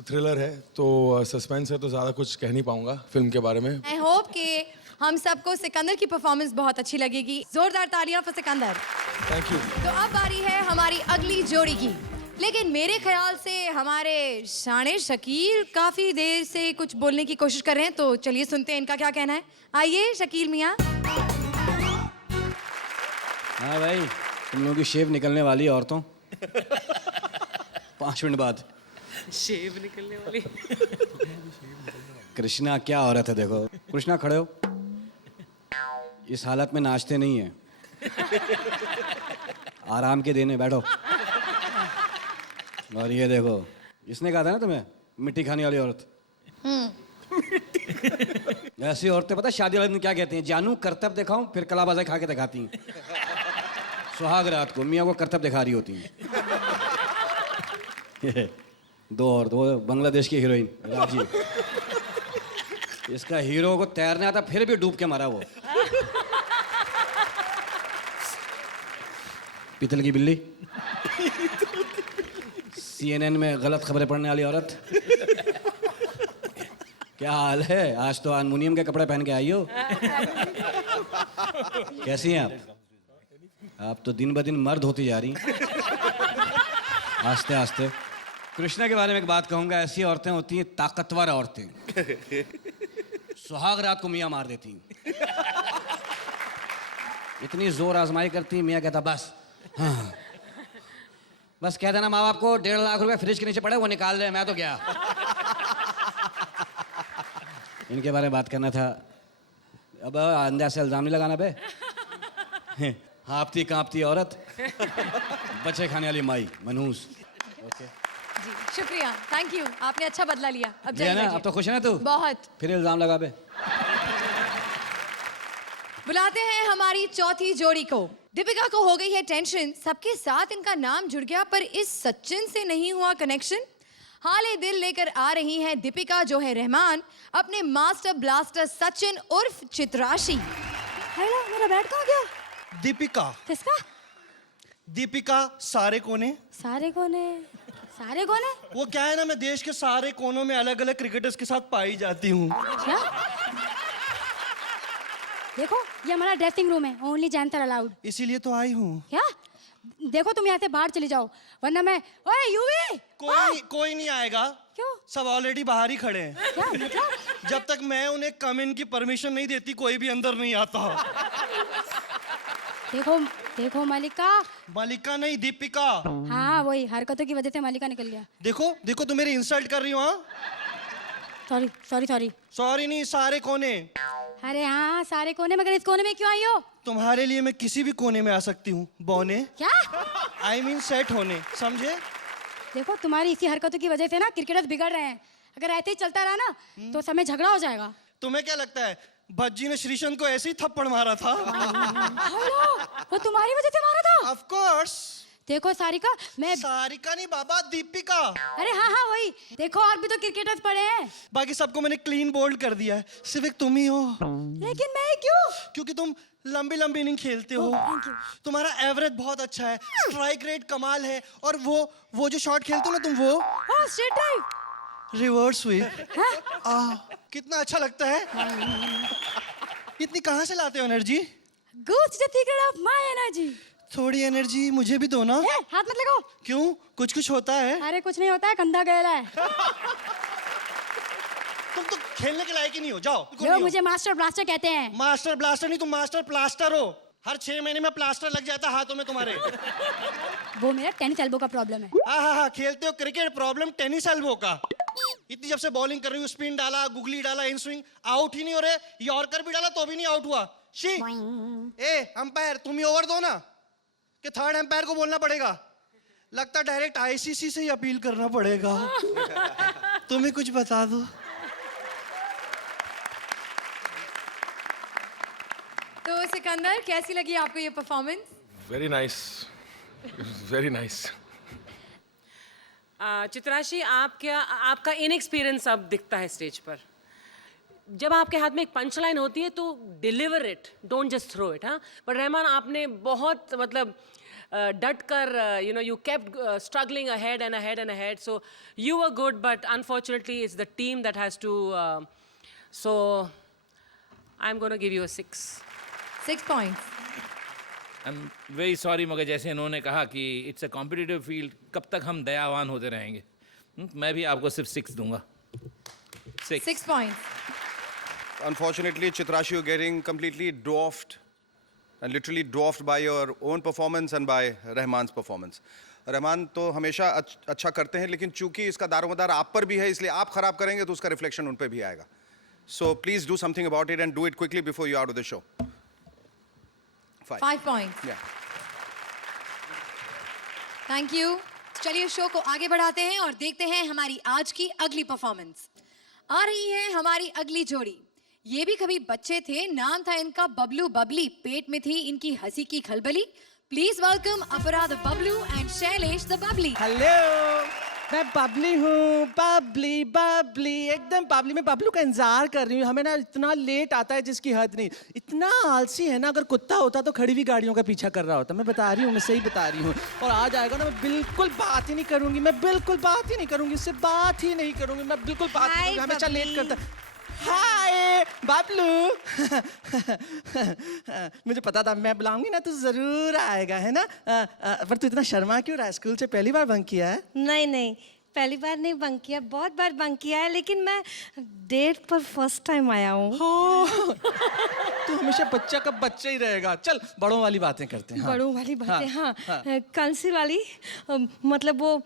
थ्रिलर है तो सस्पेंस है तो ज़्यादा कुछ कह नहीं पाऊंगा फिल्म के बारे में. I hope कि हम सबको सिकंदर की परफॉर्मेंस बहुत अच्छी लगेगी. जोरदार तालियां फॉर सिकंदर. Thank you. तो अब बारी है हमारी अगली जोड़ी की. लेकिन मेरे ख्याल से हमारे शाने शकील काफी देर से कुछ बोलने की कोशिश कर रहे हैं, तो चलिए सुनते हैं इनका क्या कहना है. आइए शकील मियाँ. हाँ भाई, तुम लोगों की शेव निकलने वाली है औरतों. 5 मिनट बाद शेव निकलने वाली. कृष्णा क्या औरत है देखो. कृष्णा खड़े हो. इस हालत में नाचते नहीं है. आराम के देने बैठो. और ये देखो, इसने कहा था ना तुम्हें मिट्टी खाने वाली औरत. ऐसी औरतें पता है शादी वाले दिन क्या कहती हैं? जानू करतब दिखाऊं, फिर कलाबाजा खा के दिखाती हैं. सुहाग रात को मियाँ को करतब दिखा रही होती हैं. दो बांग्लादेश की हीरोइन राजी. इसका हीरो को तैरने आता फिर भी डूब के मारा वो. पीतल की बिल्ली. CNN में गलत खबरें पढ़ने वाली औरत. क्या हाल है? आज तो अल्मुनियम के कपड़े पहन के आई हो. कैसी हैं आप? आप तो दिन ब दिन मर्द होती जा रही. आस्ते आस्ते. कृष्णा के बारे में एक बात कहूंगा. ऐसी औरतें होती हैं ताकतवर औरतें. सुहाग रात को मियाँ मार देती हैं. इतनी जोर आजमाई करती हैं, मियाँ कहता बस. हाँ बस कह देना माँ बाप को 1.5 लाख रुपए फ्रिज के नीचे पड़े वो निकाल दे, मैं तो क्या. इनके बारे में बात करना था. अब अंदाज से इल्जाम नहीं लगाना बे. हाँपती कांपती औरत, बच्चे खाने वाली माई मनहूस. ओके जी शुक्रिया. Thank you. आपने अच्छा बदला लिया. अब जी है ना. अब तो खुश है ना तू? बहुत. फिर इल्जाम लगा बे. बुलाते हैं हमारी चौथी जोड़ी को. दीपिका को हो गई है टेंशन. सबके साथ इनका नाम जुड़ गया पर इस सचिन से नहीं हुआ कनेक्शन. हाले दिल लेकर आ रही हैं दीपिका जो है रहमान अपने मास्टर ब्लास्टर सचिन उर्फ चित्राशी. हेलो, मेरा बैट कहाँ गया? दीपिका. किसका? दीपिका सारे कोने. सारे कोने. सारे कोने? वो क्या है ना, मैं देश के सारे कोनों में अलग अलग क्रिकेटर्स के साथ पाई जाती हूँ. क्या? देखो ये हमारा ड्रेसिंग रूम है, ओनली जेंटर अलाउड. इसीलिए तो आई हूँ. क्या? देखो तुम यहाँ से बाहर चले जाओ, वरना मैं, ओए यूवी, कोई नहीं आएगा। क्यों? सब ऑलरेडी बाहर ही खड़े हैं। क्या मतलब? जब तक मैं उन्हें कम इन की परमिशन नहीं देती कोई भी अंदर नहीं आता। देखो देखो मलिका। मलिका नहीं, दीपिका। हाँ वही, हरकतों की वजह से मलिका निकल गया। देखो देखो, तुम मेरी इंसल्ट कर रही हो। हाँ सॉरी सॉरी सॉरी। सॉरी नहीं, सारे कोने। अरे हाँ सारे कोने, मगर इस कोने में क्यों आई हो? तुम्हारे लिए मैं किसी भी कोने में आ सकती हूँ, बौने। क्या? I mean सेट होने, समझे? देखो तुम्हारी इसी हरकतों की वजह से ना क्रिकेटर्स बिगड़ रहे हैं। अगर ऐसे ही चलता रहा ना तो समय झगड़ा हो जाएगा। तुम्हें क्या लगता है भज्जी ने श्रीशंत को ऐसे ही थप्पड़ मारा था? हेलो, वो तुम्हारी वजह से मारा था? Of course. देखो सारिका, मैं सारिका नहीं बाबा, दीपिका। अरे हाँ हाँ वही, देखो और भी तो क्रिकेटर्स पड़े हैं। बाकी सबको मैंने क्लीन बोल्ड कर दिया है, सिर्फ एक तुम ही हो। लेकिन मैं क्यों? क्योंकि तुम लंबी लंबी इनिंग खेलते हो। तुम्हारा एवरेज बहुत अच्छा है, स्ट्राइक रेट कमाल है, और वो जो शॉट खेलते हो ना तुम, वो स्ट्रेट ड्राइव, रिवर्स स्वीप। कितना अच्छा लगता है। इतनी कहाँ से लाते हो energy? Goose the secret of my energy। थोड़ी एनर्जी मुझे भी दो ना। हाथ मत लगाओ। क्यों, कुछ होता है? अरे कुछ नहीं होता है, कंधा गहरा है। तुम तो खेलने के लायक ही नहीं हो, जाओ। जो मुझे मास्टर ब्लास्टर कहते हैं। मास्टर ब्लास्टर नहीं, तुम मास्टर प्लास्टर हो। हर 6 महीने में प्लास्टर लग जाता है हाथों में तुम्हारे। वो मेरा टेनिस एल्बो का प्रॉब्लम है। हाँ, खेलते हो क्रिकेट, प्रॉब्लम टेनिस एल्बो का। इतनी जब से बॉलिंग कर रही हूँ, स्पिन डाला, गुगली डाला, इन स्विंग, आउट ही नहीं हो रहे। यॉर्कर भी डाला तो भी नहीं आउट हुआ। शी, ए अंपायर तुम ही ओवर दो ना, कि थर्ड अंपायर को बोलना पड़ेगा। लगता डायरेक्ट आईसीसी से ही अपील करना पड़ेगा। तुम्हें कुछ बता दो। तो सिकंदर, कैसी लगी आपको ये performance? Very nice, very nice. Chitrashi, आपका इनएक्सपीरियंस अब दिखता है स्टेज पर। जब आपके हाथ में एक पंच लाइन होती है तो deliver it, don't just throw it. हाँ, बट रहमान आपने बहुत मतलब डट कर, you kept struggling ahead and ahead and ahead, so you were good, but unfortunately it's the team that has to, so I'm going to give you a 6 points. I'm very sorry, मगर जैसे इन्होंने कहा कि it's a competitive field, कब तक हम दयावान होते रहेंगे? मैं भी आपको सिर्फ 6 दूंगा। 6 points. Unfortunately, Chitrashi, you're getting completely dwarfed and literally dwarfed by your own performance and by Rahman's performance. Rahman तो हमेशा अच्छा करते हैं, लेकिन चूंकि इसका दारोमदार आप पर भी है, इसलिए आप खराब करेंगे तो उसका रिफ्लेक्शन उन पर भी आएगा। So please do something about it and do it quickly before you're out of the show. 5 points. Yeah. Thank you. चलिए शो को आगे बढ़ाते हैं और देखते हैं हमारी आज की अगली परफॉर्मेंस। आ रही है हमारी अगली जोड़ी। ये भी कभी बच्चे थे, नाम था इनका बबलू बबली, पेट में थी इनकी हंसी की खलबली। प्लीज वेलकम अपराध Bablu and Shailesh the Babli. Hello, मैं बबली हूँ, बबली बबली, एकदम बबली। मैं बबलू का इंतजार कर रही हूँ। हमें ना इतना लेट आता है जिसकी हद नहीं। इतना आलसी है ना, अगर कुत्ता होता तो खड़ी हुई गाड़ियों का पीछा कर रहा होता। मैं बता रही हूँ, मैं सही बता रही हूँ। और आज आएगा ना, मैं बिल्कुल बात ही नहीं करूँगी, मैं बिल्कुल बात ही नहीं करूँगी, इससे बात ही नहीं करूँगी, मैं बिल्कुल बात नहीं करूँगी। हमेशा लेट करता। हाय बबलू। मुझे पता था मैं बुलाऊंगी ना तो जरूर आएगा, है ना? पर तू इतना शर्मा क्यों रहा है? स्कूल से पहली बार बंक किया है? नहीं, पहली बार नहीं बंक किया, बहुत बार बंक किया है, लेकिन मैं डेट पर फर्स्ट टाइम आया हूँ। तू हमेशा बच्चा का बच्चा ही रहेगा। चल बड़ों वाली बातें करते हैं। हाँ। बड़ों वाली बातें, हाँ। कौन सी वाली? मतलब वो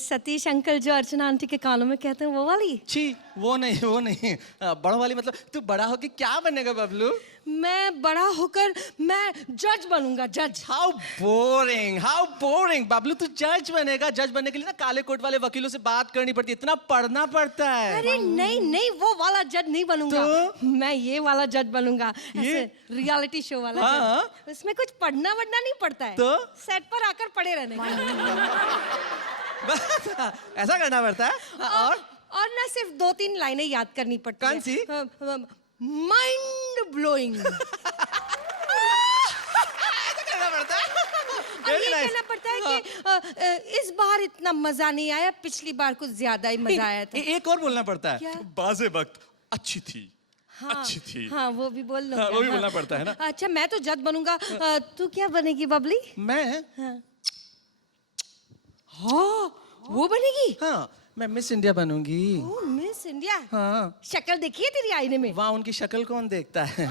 सतीश अंकल जो अर्चना आंटी के कानों में कहते हैं, वो वाली? छी, वो नहीं। बड़ों वाली मतलब तू बड़ा होके क्या बनेगा बबलू? मैं बड़ा होकर मैं जज बनूंगा, जज। हाउ बोरिंग बबलू, तू जज बनेगा? जज बनने के लिए ना काले कोट वाले वकीलों से बात करनी पड़ती है, इतना पढ़ना पड़ता है। अरे नहीं, वो वाला जज नहीं बनूंगा। तो? मैं ये वाला जज बनूंगा, ऐसे रियलिटी शो वाला जज। उसमें कुछ पढ़ना वढ़ना नहीं पड़ता है, तो सेट पर आकर पड़े रहने का। ऐसा करना पड़ता है। और ना सिर्फ 2-3 लाइनें याद करनी पड़ती है। कौन सी? Mind blowing. और ये कहना पड़ता है कि इस बार इतना मजा नहीं आया, पिछली बार कुछ ज्यादा ही मजा आया था। एक और बोलना पड़ता है। क्या? बाज़े वक्त अच्छी थी। हाँ, अच्छी थी। हाँ, वो भी बोल लो। हाँ, वो भी बोलना पड़ता है ना। अच्छा, मैं तो जज बनूंगा, तू क्या बनेगी बबली? मैं हाँ वो बनेगी। हाँ मैं मिस इंडिया बनूंगी। ओह मिस इंडिया। हाँ शक्ल देखी है तेरी आईने में? वहाँ उनकी शक्ल कौन देखता है?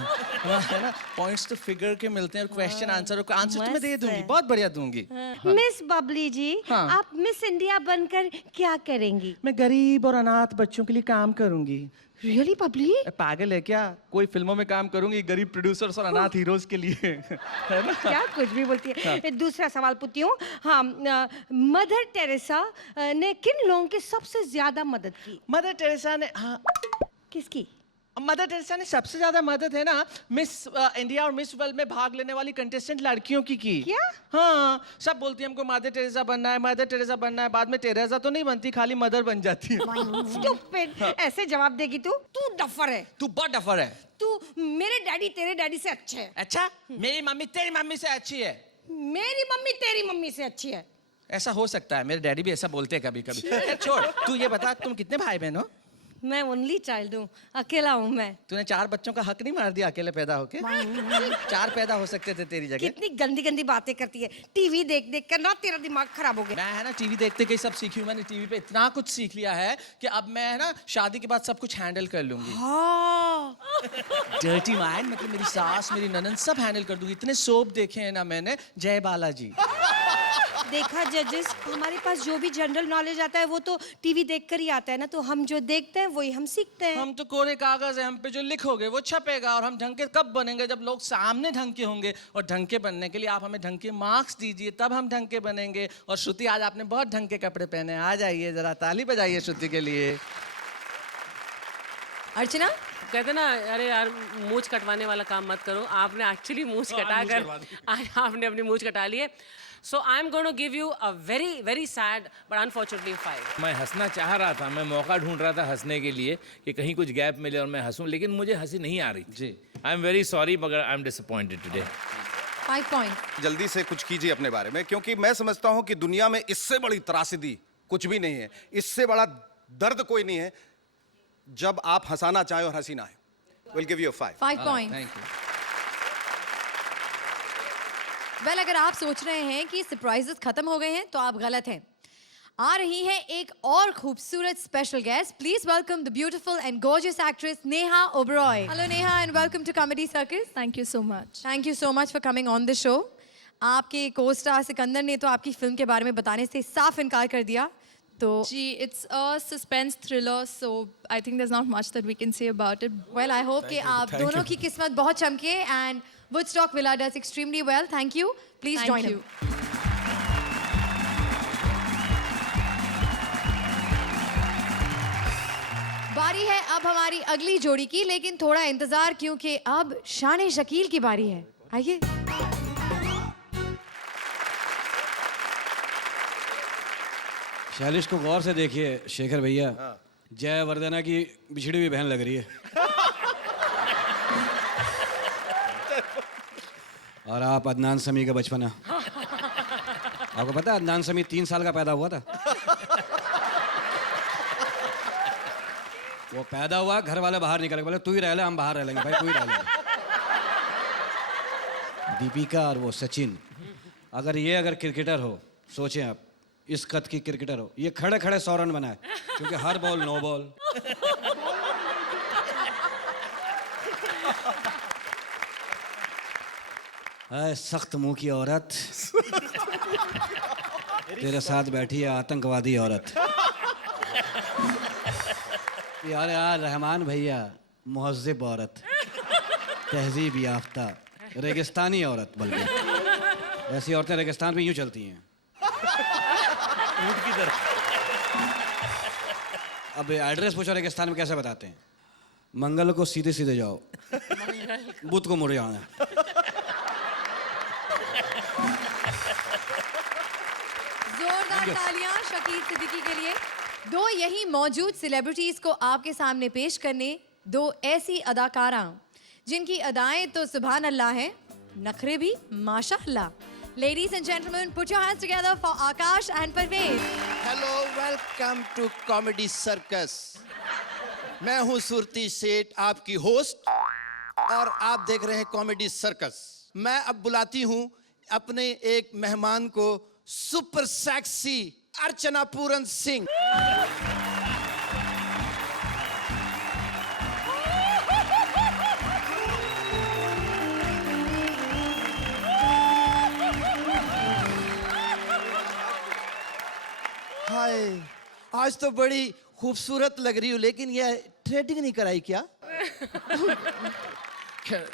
वहाँ है ना पॉइंट्स तो फिगर के मिलते हैं और क्वेश्चन आंसर और आंसर तो मैं दे दूंगी, बहुत बढ़िया दूंगी। मिस बबली जी, हाँ। आप मिस इंडिया बनकर क्या करेंगी? मैं गरीब और अनाथ बच्चों के लिए काम करूंगी। रियली बबली? पागल है क्या? कोई फिल्मों में काम करूंगी गरीब प्रोड्यूसर्स और अनाथ हीरोज के लिए। है ना? क्या कुछ भी बोलती है। दूसरा सवाल पूछती हूँ। हाँ, मदर टेरेसा ने किन लोगों की सबसे ज्यादा मदद की? मदर टेरेसा ने, हाँ किसकी? मदर टेरेसा ने सबसे ज्यादा मदद है ना मिस इंडिया और मिस वर्ल्ड में भाग लेने वाली कंटेस्टेंट लड़कियों की। क्या? हाँ सब बोलती है हमको मदर टेरेसा बनना है, मदर टेरेसा बनना है, बाद में टेरेसा तो नहीं बनती, खाली मदर बन जाती है। Stupid! ऐसे जवाब देगी तू? तू डफर है। तू बहुत डफर है। तू मेरे डैडी तेरे डैडी से अच्छे है। अच्छा मेरी मम्मी तेरी मम्मी से अच्छी है। मेरी मम्मी तेरी मम्मी से अच्छी है। ऐसा हो सकता है, मेरे डैडी भी ऐसा बोलते हैं कभी कभी। छोड़, तू ये बता तुम कितने भाई बहन हो? मैं ओनली चाइल्ड हूँ, अकेला हूँ मैं। तूने 4 बच्चों का हक नहीं मार दिया अकेले पैदा होके? 4 पैदा हो सकते थे तेरी जगह। कितनी गंदी गंदी बातें करती है। टीवी देख देख कर ना तेरा दिमाग खराब हो गया। मैं है ना टीवी देखते के सब सीखी हूँ, मैंने टीवी पे इतना कुछ सीख लिया है कि अब मैं है ना शादी के बाद सब कुछ हैंडल कर लूंगी। हाँ। डर्टी माइंड मतलब मेरी सास मेरी ननद सब हैंडल कर दूंगी। इतने सोप देखे हैं ना मैंने, जय बालाजी। देखा जजेस, हमारे पास जो भी जनरल नॉलेज आता है वो तो टीवी देखकर ही आता है ना, तो हम जो देखते हैं वही हम सीखते हैं। हम तो कोरे कागज है, हम पे जो लिखोगे वो छपेगा। और हम ढंग के कब बनेंगे? जब लोग सामने ढंग के होंगे। और ढंग के बनने के लिए आप हमें ढंग के मार्क्स दीजिए, तब हम ढंग के बनेंगे। और श्रुति आज आपने बहुत ढंग के कपड़े पहने हैं, आ जाइए जरा ताली बजाइए श्रुति के लिए। अर्चना कहते ना अरे यार मूंछ कटवाने वाला काम मत करो, आपने एक्चुअली मूंछ कटा कर आज आपने अपनी मूंछ कटा ली है। So I'm going to give you a very very sad but unfortunately 5. मैं हंसना चाह रहा था, मैं मौका ढूंढ रहा था हंसने के लिए कि कहीं कुछ गैप मिले और मैं हंसूं, लेकिन मुझे हंसी नहीं आ रही जी। आई एम वेरी सॉरी मगर आई एम डिसअपॉइंटेड टुडे। 5 पॉइंट। जल्दी से कुछ कीजिए अपने बारे में, क्योंकि मैं समझता हूं कि दुनिया में इससे बड़ी त्रासदी कुछ भी नहीं है, इससे बड़ा दर्द कोई नहीं है जब आप हंसाना चाहें और हंसी ना आए। We'll give you a 5. 5 point. Well अगर आप सोच रहे हैं कि सरप्राइजेस खत्म हो गए हैं तो आप गलत हैं। आ रही है एक और खूबसूरत special guest. Please welcome the beautiful and gorgeous actress Neha Oberoi. Hello Neha and welcome to comedy circus. Thank you so much. Thank you so much for coming on the show. आपके को स्टार सिकंदर ने तो आपकी फिल्म के बारे में बताने से साफ इनकार कर दिया। तो जी it's a suspense thriller, so I think there is not much that we can say about it. Well I hope कि आप दोनों की किस्मत बहुत चमके and Woodstock Villa does extremely well. Thank you. Please join him. बारी है अब हमारी अगली जोड़ी की, लेकिन थोड़ा इंतजार क्योंकि अब शान शकील की बारी है। आइए। शैलिश को गौर से देखिए शेखर भैया, जय वर्धना की बिछड़ी हुई बहन लग रही है। और आप अदनान समी का बचपना। आपको पता है अदनान समी 3 साल का पैदा हुआ था। वो पैदा हुआ, घर वाले बाहर निकल गए, बोले तू ही रह ले, हम बाहर रह लेंगे। भाई तू ही रह ले। दीपिका और वो सचिन, अगर क्रिकेटर हो, सोचें आप इस कद की क्रिकेटर हो, ये खड़े खड़े 100 रन बनाए, क्योंकि हर बॉल नो बॉल। सख्त मुंह की औरत, तेरे साथ बैठी है आतंकवादी औरत। यार यार रहमान भैया मुहज्जिब औरत, तहजीब याफ्ता रेगिस्तानी औरत। बल्कि ऐसी औरतें रेगिस्तान में यूं चलती हैं। अब एड्रेस पूछो रेगिस्तान में कैसे बताते हैं? मंगल को सीधे सीधे जाओ, बुध को मुड़ जाना। जोरदार तालियां शकील सिद्दीकी के लिए। दो यही मौजूद सेलिब्रिटीज को आपके सामने पेश करने, दो ऐसी अदाकारा जिनकी अदाएं तो सुभान अल्लाह हैं, नखरे भी माशाअल्लाह। Ladies and gentlemen, put your hands together for Akash and Parvez. Hello, welcome to comedy circus. मैं हूं सुरती सेठ, आपकी होस्ट, और आप देख रहे हैं कॉमेडी सर्कस। मैं अब बुलाती हूं अपने एक मेहमान को, सुपर सेक्सी अर्चना पूरन सिंह। हाय, आज तो बड़ी खूबसूरत लग रही हूँ, लेकिन ये थ्रेडिंग नहीं कराई क्या? खैर,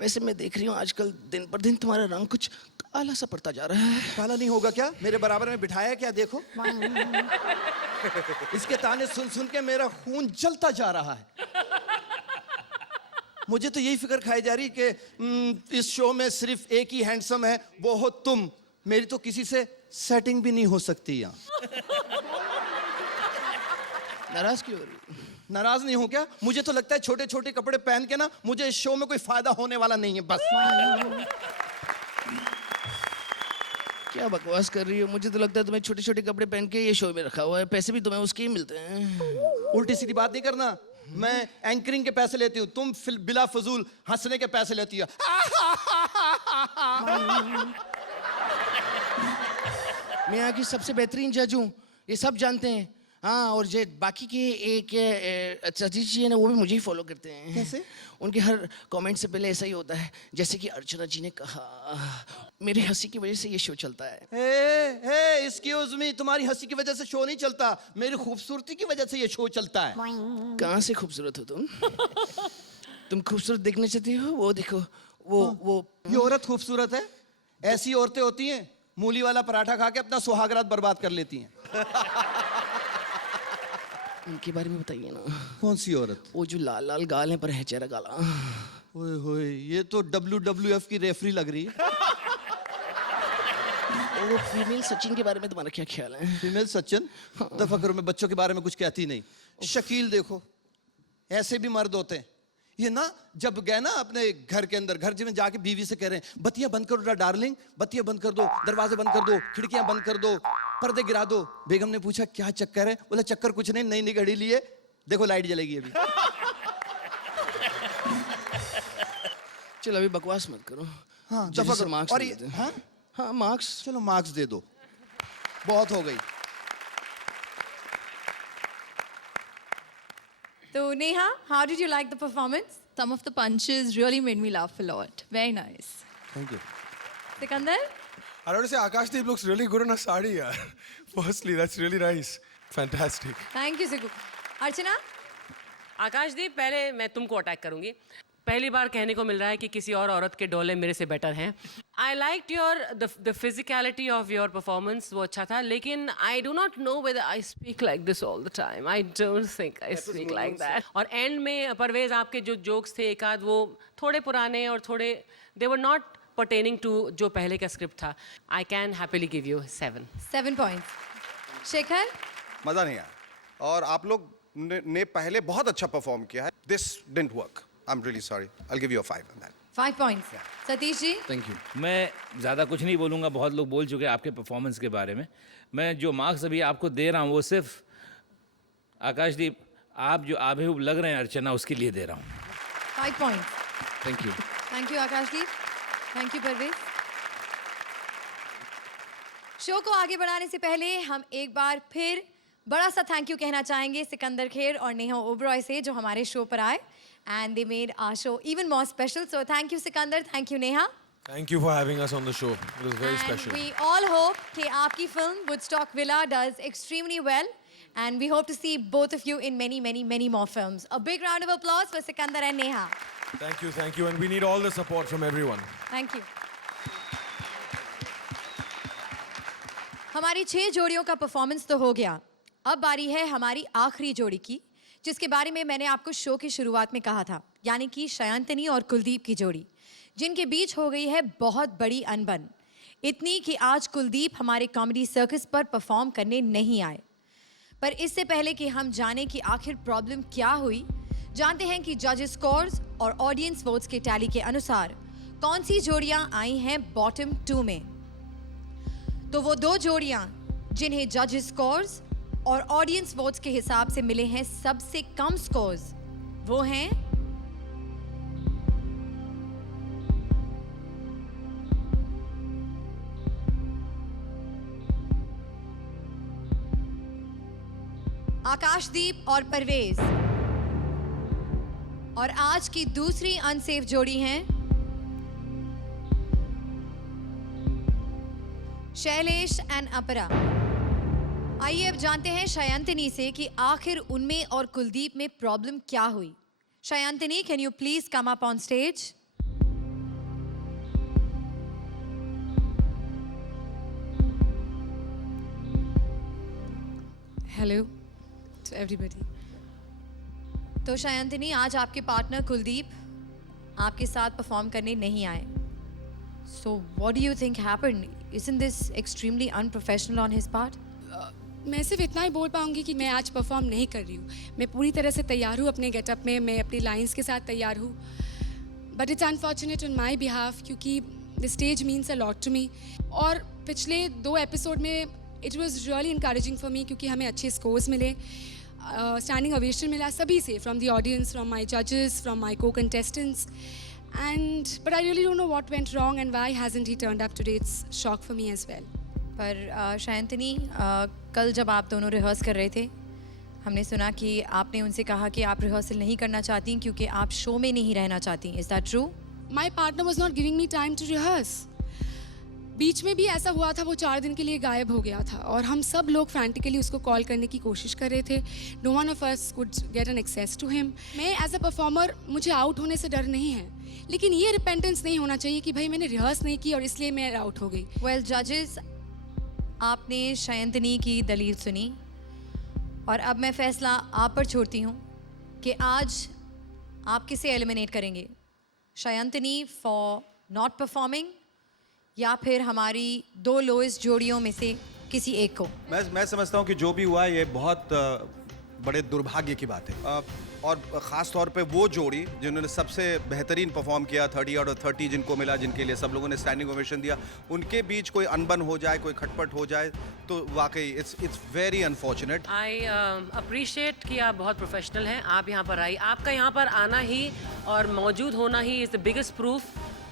वैसे मैं देख रही हूँ आजकल दिन पर दिन तुम्हारा रंग कुछ काला सा पड़ता जा रहा है। काला नहीं होगा क्या? मेरे बराबर में बिठाया क्या? देखो। इसके ताने सुन सुन के मेरा खून जलता जा रहा है। मुझे तो यही फिक्र खाई जा रही कि इस शो में सिर्फ एक ही हैंडसम है, वो हो तुम। मेरी तो किसी से सेटिंग भी नहीं हो सकती यहाँ। नाराज क्यों हो रही? नाराज नहीं हूं क्या? मुझे तो लगता है छोटे छोटे कपड़े पहन के ना मुझे इस शो में कोई फायदा होने वाला नहीं है, बस। क्या बकवास कर रही हो? मुझे तो लगता है तुम्हें छोटे छोटे कपड़े पहन के ये शो में रखा हुआ है, पैसे भी तुम्हें उसके ही मिलते हैं। उल्टी सीधी बात नहीं करना। मैं एंकरिंग के पैसे लेती हूँ, तुम बिला फजूल हंसने के पैसे लेती हो। मैं यहाँ की सबसे बेहतरीन जज हूँ, ये सब जानते हैं। हाँ, और जो बाकी के एक सतीश जी है ना, वो भी मुझे ही फॉलो करते हैं। कैसे? उनके हर कमेंट से पहले ऐसा ही होता है, जैसे कि अर्चना जी ने कहा, मेरी हंसी की वजह से ये शो चलता है। एक्सक्यूज मी, तुम्हारी हंसी की वजह से शो नहीं चलता, मेरी खूबसूरती की वजह से ये शो चलता है। कहाँ से खूबसूरत हो तुम? तुम खूबसूरत देखना चाहती हो? वो देखो, वो ये औरत खूबसूरत है। ऐसी औरतें होती हैं, मूली वाला पराठा खा के अपना सुहागरात बर्बाद कर लेती हैं। उनके बारे में बताइए ना। कौन सी औरत? वो जो लाल लाल गाल है पर है चेहरा काला। ओए होए, ये तो WWF की रेफरी लग रही है। वो फीमेल सचिन के बारे में तुम्हारा क्या ख्याल है? फीमेल सचिन? दफा करो, मैं बच्चों के बारे में कुछ कहती नहीं। शकील देखो, ऐसे भी मर्द होते हैं। ये ना जब गए ना अपने घर के अंदर, घर में जाके बीवी से कह रहे हैं, बत्तियां बंद करो डार्लिंग, बत्तियां बंद कर दो, दरवाजे बंद कर दो, खिड़कियां बंद कर दो, पर्दे गिरा दो। बेगम ने पूछा क्या चक्कर है? बोला चक्कर कुछ नहीं, नई नई घड़ी लिए, देखो लाइट जलेगी अभी। चलो अभी बकवास मत करो। हाँ, दफा करो। मार्क्स और हाँ मार्क्स, चलो मार्क्स दे दो, बहुत हो गई। So Neha, how did you like the performance? Some of the punches really made me laugh a lot. Very nice. Thank you. Sikandar? I want to say Akashdeep looks really good in a sari, yaar. Firstly, that's really nice. Fantastic. Thank you, Siku. Archana? आकाशदीप, पहले मैं तुमको attack करूंगी। पहली बार कहने को मिल रहा है कि किसी और औरत के डोले मेरे से बेटर हैं। I like your the physicality of your performance, वो अच्छा था, लेकिन I do not know whether I speak like this all the time. I don't think I speak like that. और एंड में परवेज आपके जो जोक्स थे, एक आध वो थोड़े पुराने और थोड़े, दे वर नॉट पर्टेनिंग टू जो पहले का स्क्रिप्ट था। I can happily give you 7 points. Shekhar? मज़ा नहीं आया, और आप लोग ने पहले बहुत अच्छा परफॉर्म किया है। This didn't work. I am really sorry. I will give you 5 on that. 5 points. Satish ji? Thank you. मैं ज़्यादा कुछ नहीं बोलूँगा, बहुत लोग बोल चुके हैं आपके परफॉर्मेंस के बारे में। मैं जो मार्क्स अभी आपको दे रहा हूँ वो सिर्फ आकाशदीप, आप जो आबेहूब लग रहे हैं अर्चना, उसके लिए दे रहा हूँ। 5 points. Thank you. Thank you Akashdeep. Thank you Parvez. Show को आगे बढ़ाने से पहले हम एक बार फिर बड़ा सा थैंक यू कहना चाहेंगे सिकंदर खेर और नेहा ओबरॉय से, जो हमारे शो पर आए and they made our show even more special. So thank you Sikandar, thank you Neha. Thank you for having us on the show. It was very And special. we all hope कि आपकी film Woodstock Villa does extremely well, and we hope to see both of you in many, many, many more films. A big round of applause for Sikandar and Neha. Thank you, and we need all the support from everyone. Thank you. हमारी 6 जोड़ियों का performance तो हो गया, अब बारी है हमारी आखिरी जोड़ी की, जिसके बारे में मैंने आपको शो की शुरुआत में कहा था, यानी कि शयंतनी और कुलदीप की जोड़ी, जिनके बीच हो गई है बहुत बड़ी अनबन। इतनी कि आज कुलदीप हमारे कॉमेडी सर्कस पर परफॉर्म करने नहीं आए। पर इससे पहले कि हम जाने कि आखिर प्रॉब्लम क्या हुई, जानते हैं कि जजेस स्कोर्स और ऑडियंस वोट्स के टैली के अनुसार कौन सी जोड़ियां आई हैं बॉटम 2 में। तो वो 2 जोड़ियां जिन्हें जजेस स्कोर्स और ऑडियंस वोट्स के हिसाब से मिले हैं सबसे कम स्कोर्स, वो हैं आकाशदीप और परवेज। और आज की दूसरी अनसेफ जोड़ी हैं शैलेश एंड अपरा। आइए अब जानते हैं शयंतनी से कि आखिर उनमें और कुलदीप में प्रॉब्लम क्या हुई। Shayantani, can you please come up on stage? Hello to everybody. तो शयंतनी, आज आपके पार्टनर कुलदीप आपके साथ परफॉर्म करने नहीं आए। So what do you think happened? Isn't this extremely unprofessional on his part? मैं सिर्फ इतना ही बोल पाऊंगी कि मैं आज परफॉर्म नहीं कर रही हूँ। मैं पूरी तरह से तैयार हूँ अपने गेटअप में, मैं अपनी लाइंस के साथ तैयार हूँ। But it's unfortunate on my behalf क्योंकि the stage means a lot to me. और पिछले 2 एपिसोड में it was really encouraging for me क्योंकि हमें अच्छे स्कोर्स मिले, स्टैंडिंग ओवेशन मिला सभी से, from the audience, from my जजेस, from my co contestants. And but I really don't know what went wrong and why hasn't he turned up today. It's shock for me as well. पर शयंतनी, कल जब आप दोनों rehearse कर रहे थे, हमने सुना कि आपने उनसे कहा कि आप रिहर्सल नहीं करना चाहती क्योंकि आप शो में नहीं रहना चाहती। Is that true? My partner was not giving me time to rehearse. बीच में भी ऐसा हुआ था, वो 4 दिन के लिए गायब हो गया था और हम सब लोग फ्रैंटिकली उसको कॉल करने की कोशिश कर रहे थे। No one of us could get an access to him. मैं एज अ परफॉर्मर, मुझे आउट होने से डर नहीं है, लेकिन ये रिपेंटेंस नहीं होना चाहिए कि भाई मैंने रिहर्स नहीं की और इसलिए मैं आउट हो गई। वेल जजेस, आपने शयंतनी की दलील सुनी और अब मैं फैसला आप पर छोड़ती हूँ कि आज आप किसे एलिमिनेट करेंगे, शयंतनी फॉर नॉट परफॉर्मिंग या फिर हमारी 2 लोएस्ट जोड़ियों में से किसी एक को? मैं समझता हूँ कि जो भी हुआ ये बहुत बड़े दुर्भाग्य की बात है, और ख़ास तौर पे वो जोड़ी जिन्होंने सबसे बेहतरीन परफॉर्म किया, 30 आउट ऑफ 30 जिनको मिला, जिनके लिए सब लोगों ने स्टैंडिंग ओवेशन दिया, उनके बीच कोई अनबन हो जाए, कोई खटपट हो जाए तो वाकई it's very unfortunate. I appreciate कि आप बहुत प्रोफेशनल हैं। आप यहाँ पर आई, आपका यहाँ पर आना ही और मौजूद होना he is the biggest proof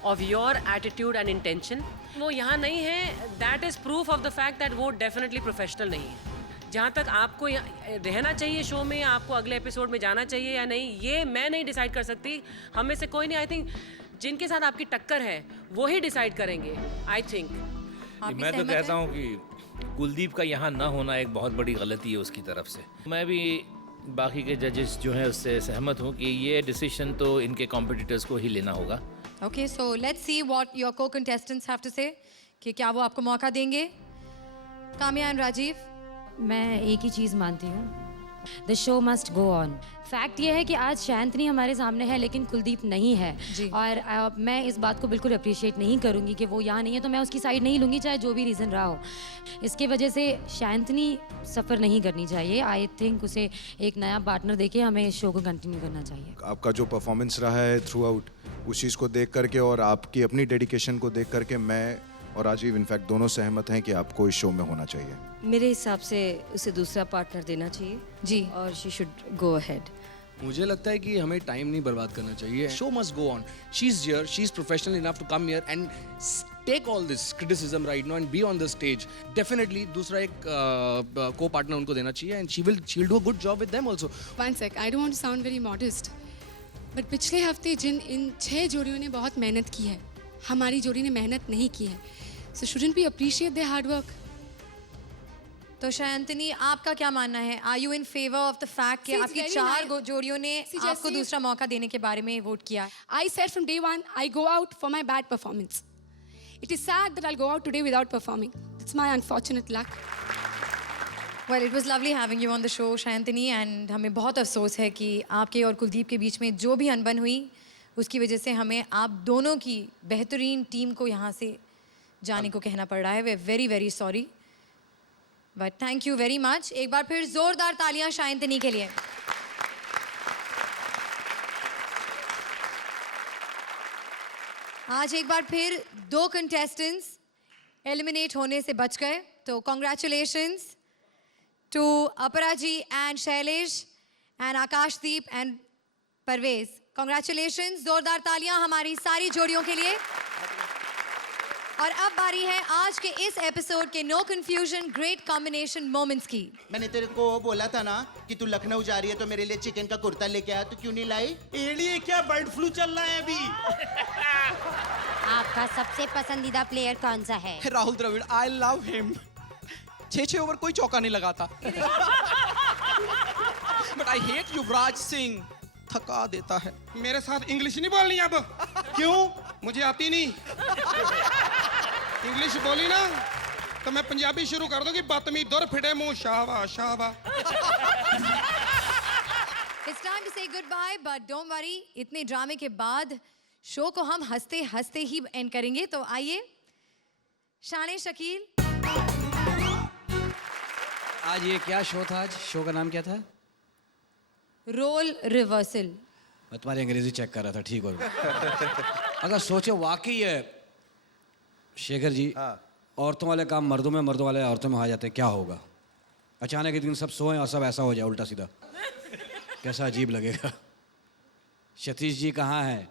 of your attitude and intention. वो यहाँ नहीं है, that is proof of the fact that वो डेफिनेटली प्रोफेशनल नहीं है। जहाँ तक आपको रहना चाहिए शो में, आपको अगले एपिसोड में जाना चाहिए या नहीं, ये मैं नहीं डिसाइड कर सकती। हम में से कोई नहीं। आई थिंक जिनके साथ आपकी टक्कर है वो ही डिसाइड करेंगे। आई थिंक मैं तो कहता हूँ कि कुलदीप का यहाँ ना होना एक बहुत बड़ी गलती है उसकी तरफ से। मैं भी बाकी के जजेस जो हैं उससे सहमत हूँ कि ये डिसीजन तो इनके कॉम्पिटिटर्स को ही लेना होगा। Okay, so let's see what your को कंटेस्टेंट्स हैव टू से कि क्या वो आपको मौका देंगे। काम्या एंड राजीव। मैं एक ही चीज़ मानती हूँ, the show must go on. Fact ये है कि आज शयंतनी हमारे सामने है लेकिन कुलदीप नहीं है जी। और मैं इस बात को बिल्कुल अप्रिशिएट नहीं करूँगी कि वो यहाँ नहीं है, तो मैं उसकी साइड नहीं लूँगी चाहे जो भी रीज़न रहा हो। इसके वजह से शयंतनी सफ़र नहीं करनी चाहिए। आई थिंक उसे एक नया पार्टनर देके हमें इस शो को कंटिन्यू करना चाहिए। आपका जो परफॉर्मेंस रहा है थ्रू आउट, उस चीज़ को देख करके और आपकी अपनी डेडिकेशन को देख करके मैं और राजीव इनफैक्ट दोनों सहमत हैं कि आपको इस शो में होना चाहिए। मेरे हिसाब से उसे दूसरा पार्टनर देना चाहिए जी, और शी शुड गो अहेड। मुझे लगता है कि हमें टाइम नहीं बर्बाद करना चाहिए। Show must go on. She is here, she is professional enough to come here and take all this criticism right now and be on the stage. Definitely दूसरा एक को पार्टनर उनको देना चाहिए and she will do a good job with them also. One sec, I don't want to sound very modest, but पिछले हफ्ते इन 6 जोड़ियों ने बहुत मेहनत की है, हमारी जोड़ी ने मेहनत नहीं की है। So shouldn't we appreciate their hard work? तो शयंतनी, आपका क्या मानना है? Are you in favor of the fact कि आपकी 4 जोड़ियों ने आपको दूसरा मौका देने के बारे में वोट किया? I said from day one, I go out for my bad performance. It is sad that I'll go out today without performing. It's my unfortunate luck. Well, it was lovely having you on the show, शयंतनी, and हमें बहुत अफसोस है कि आपके और कुलदीप के बीच में जो भी अनबन हुई उसकी वजह से हमें आप दोनों की बेहतरीन टीम को यहाँ से जाने को कहना पड़ रहा है। वे very very sorry, but thank you very much. एक बार फिर जोरदार तालियां शयंतनी के लिए। आज एक बार फिर 2 कंटेस्टेंट्स एलिमिनेट होने से बच गए, तो congratulations to Apara ji and Shailesh and Akashdeep and Parvez. Congratulations, जोरदार तालियां हमारी सारी जोड़ियों के लिए। और अब बारी है आज के इस एपिसोड के no confusion great combination moments की। मैंने तेरे को बोला था ना कि तू लखनऊ जा रही है तो मेरे लिए चिकन का कुर्ता लेके आया, तो क्यों नहीं लाई? एड़िए क्या बर्ड फ्लू चल रहा है अभी? आपका सबसे पसंदीदा प्लेयर कौन सा है? Rahul Dravid, I love him. 6 over कोई चौका नहीं लगाता। But I hate Yuvraj Singh, थका देता है। मेरे साथ इंग्लिश नहीं बोलनी अब। क्यों? मुझे आती नहीं। इंग्लिश बोली ना तो मैं पंजाबी शुरू कर दूंगी। बदतमीज दुर फिटे मुंह शाहवा शाहवा। It's time to say goodbye, but don't worry, इतने ड्रामे के बाद शो को हम हंसते हंसते ही एंड करेंगे। तो आइए, शान शकील। आज ये क्या शो था? आज शो का नाम क्या था? Role reversal. मैं तुम्हारी अंग्रेजी चेक कर रहा था, ठीक हो गया। अगर सोचो वाकई है शेखर जी, औरतों वाले काम मर्दों में, मर्दों वाले औरतों में आ जाते, क्या होगा? अचानक एक दिन सब सोए और सब ऐसा हो जाए उल्टा सीधा, कैसा अजीब लगेगा। सतीश जी कहाँ हैं?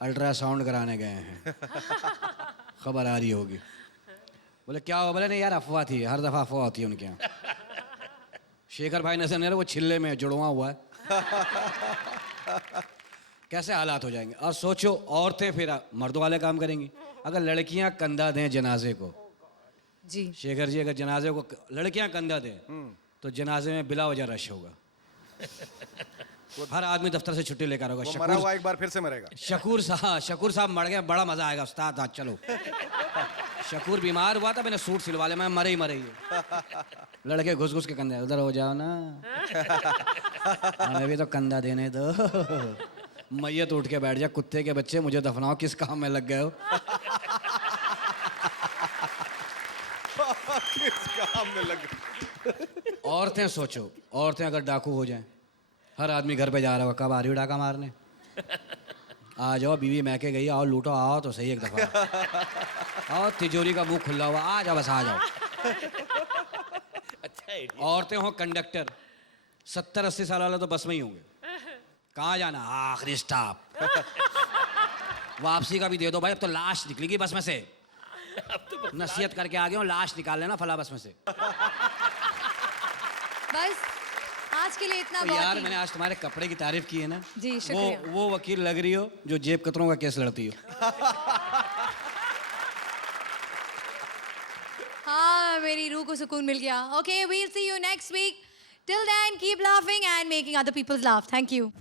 अल्ट्रासाउंड कराने गए हैं, खबर आ रही होगी। बोले क्या हुआ? बोले नहीं यार अफवाह थी, हर दफ़ा अफवाह होती है उनके यहाँ। शेखर भाई नजर नहीं आ रहा, वो छिल्ले में जुड़वा हुआ है। कैसे हालात हो जाएंगे। और सोचो औरतें फिर मर्दों वाले काम करेंगी। अगर लड़कियां कंधा दें जनाजे को, जी शेखर जी, अगर जनाजे को लड़कियां कंधा दें तो जनाजे में बिला वजह रश होगा। हर आदमी दफ्तर से छुट्टी लेकर होगा। वो मरा हुआ एक बार फिर से मरेगा। शकूर साहब मर गए, बड़ा मजा आएगा उस्ताद। आज चलो। शकूर बीमार हुआ था, मैंने सूट सिलवा लिया, मैं मरे ही लड़के घुस घुस के कंधे, उधर हो जाओ ना, हमें भी तो कंधा देने दो। मैयत उठ के बैठ जा, कुत्ते के बच्चे, मुझे दफनाओ, किस काम में लग गए हो? किस काम में लग गए? औरतें सोचो, औरतें अगर डाकू हो जाएं, हर आदमी घर पे जा रहा होगा, कब आ रही हो डाका मारने? आ जाओ, बीवी मैके गई, आओ लूटो, आओ तो सही एक दफा। आओ, तिजोरी का मुंह खुला हुआ, आ जाओ, बस आ जाओ। औरतें हो कंडक्टर, 70-80 साल वाले तो बस में ही होंगे। कहाँ जाना? आखिरी स्टॉप। वापसी का भी दे दो भाई, अब तो लाश निकलेगी बस में से। नसीहत करके आ गए हो, लाश निकाल लेना फला बस में से। बस आज के लिए इतना तो बहुत यार ही। मैंने आज तुम्हारे कपड़े की तारीफ की है ना। जी शुक्रिया। वो वकील लग रही हो जो जेब कतरों का केस लड़ती हो। हाँ, मेरी रूह को सुकून मिल गया। Okay, we'll see you next week. Till then, keep laughing and making other people laugh. Thank you.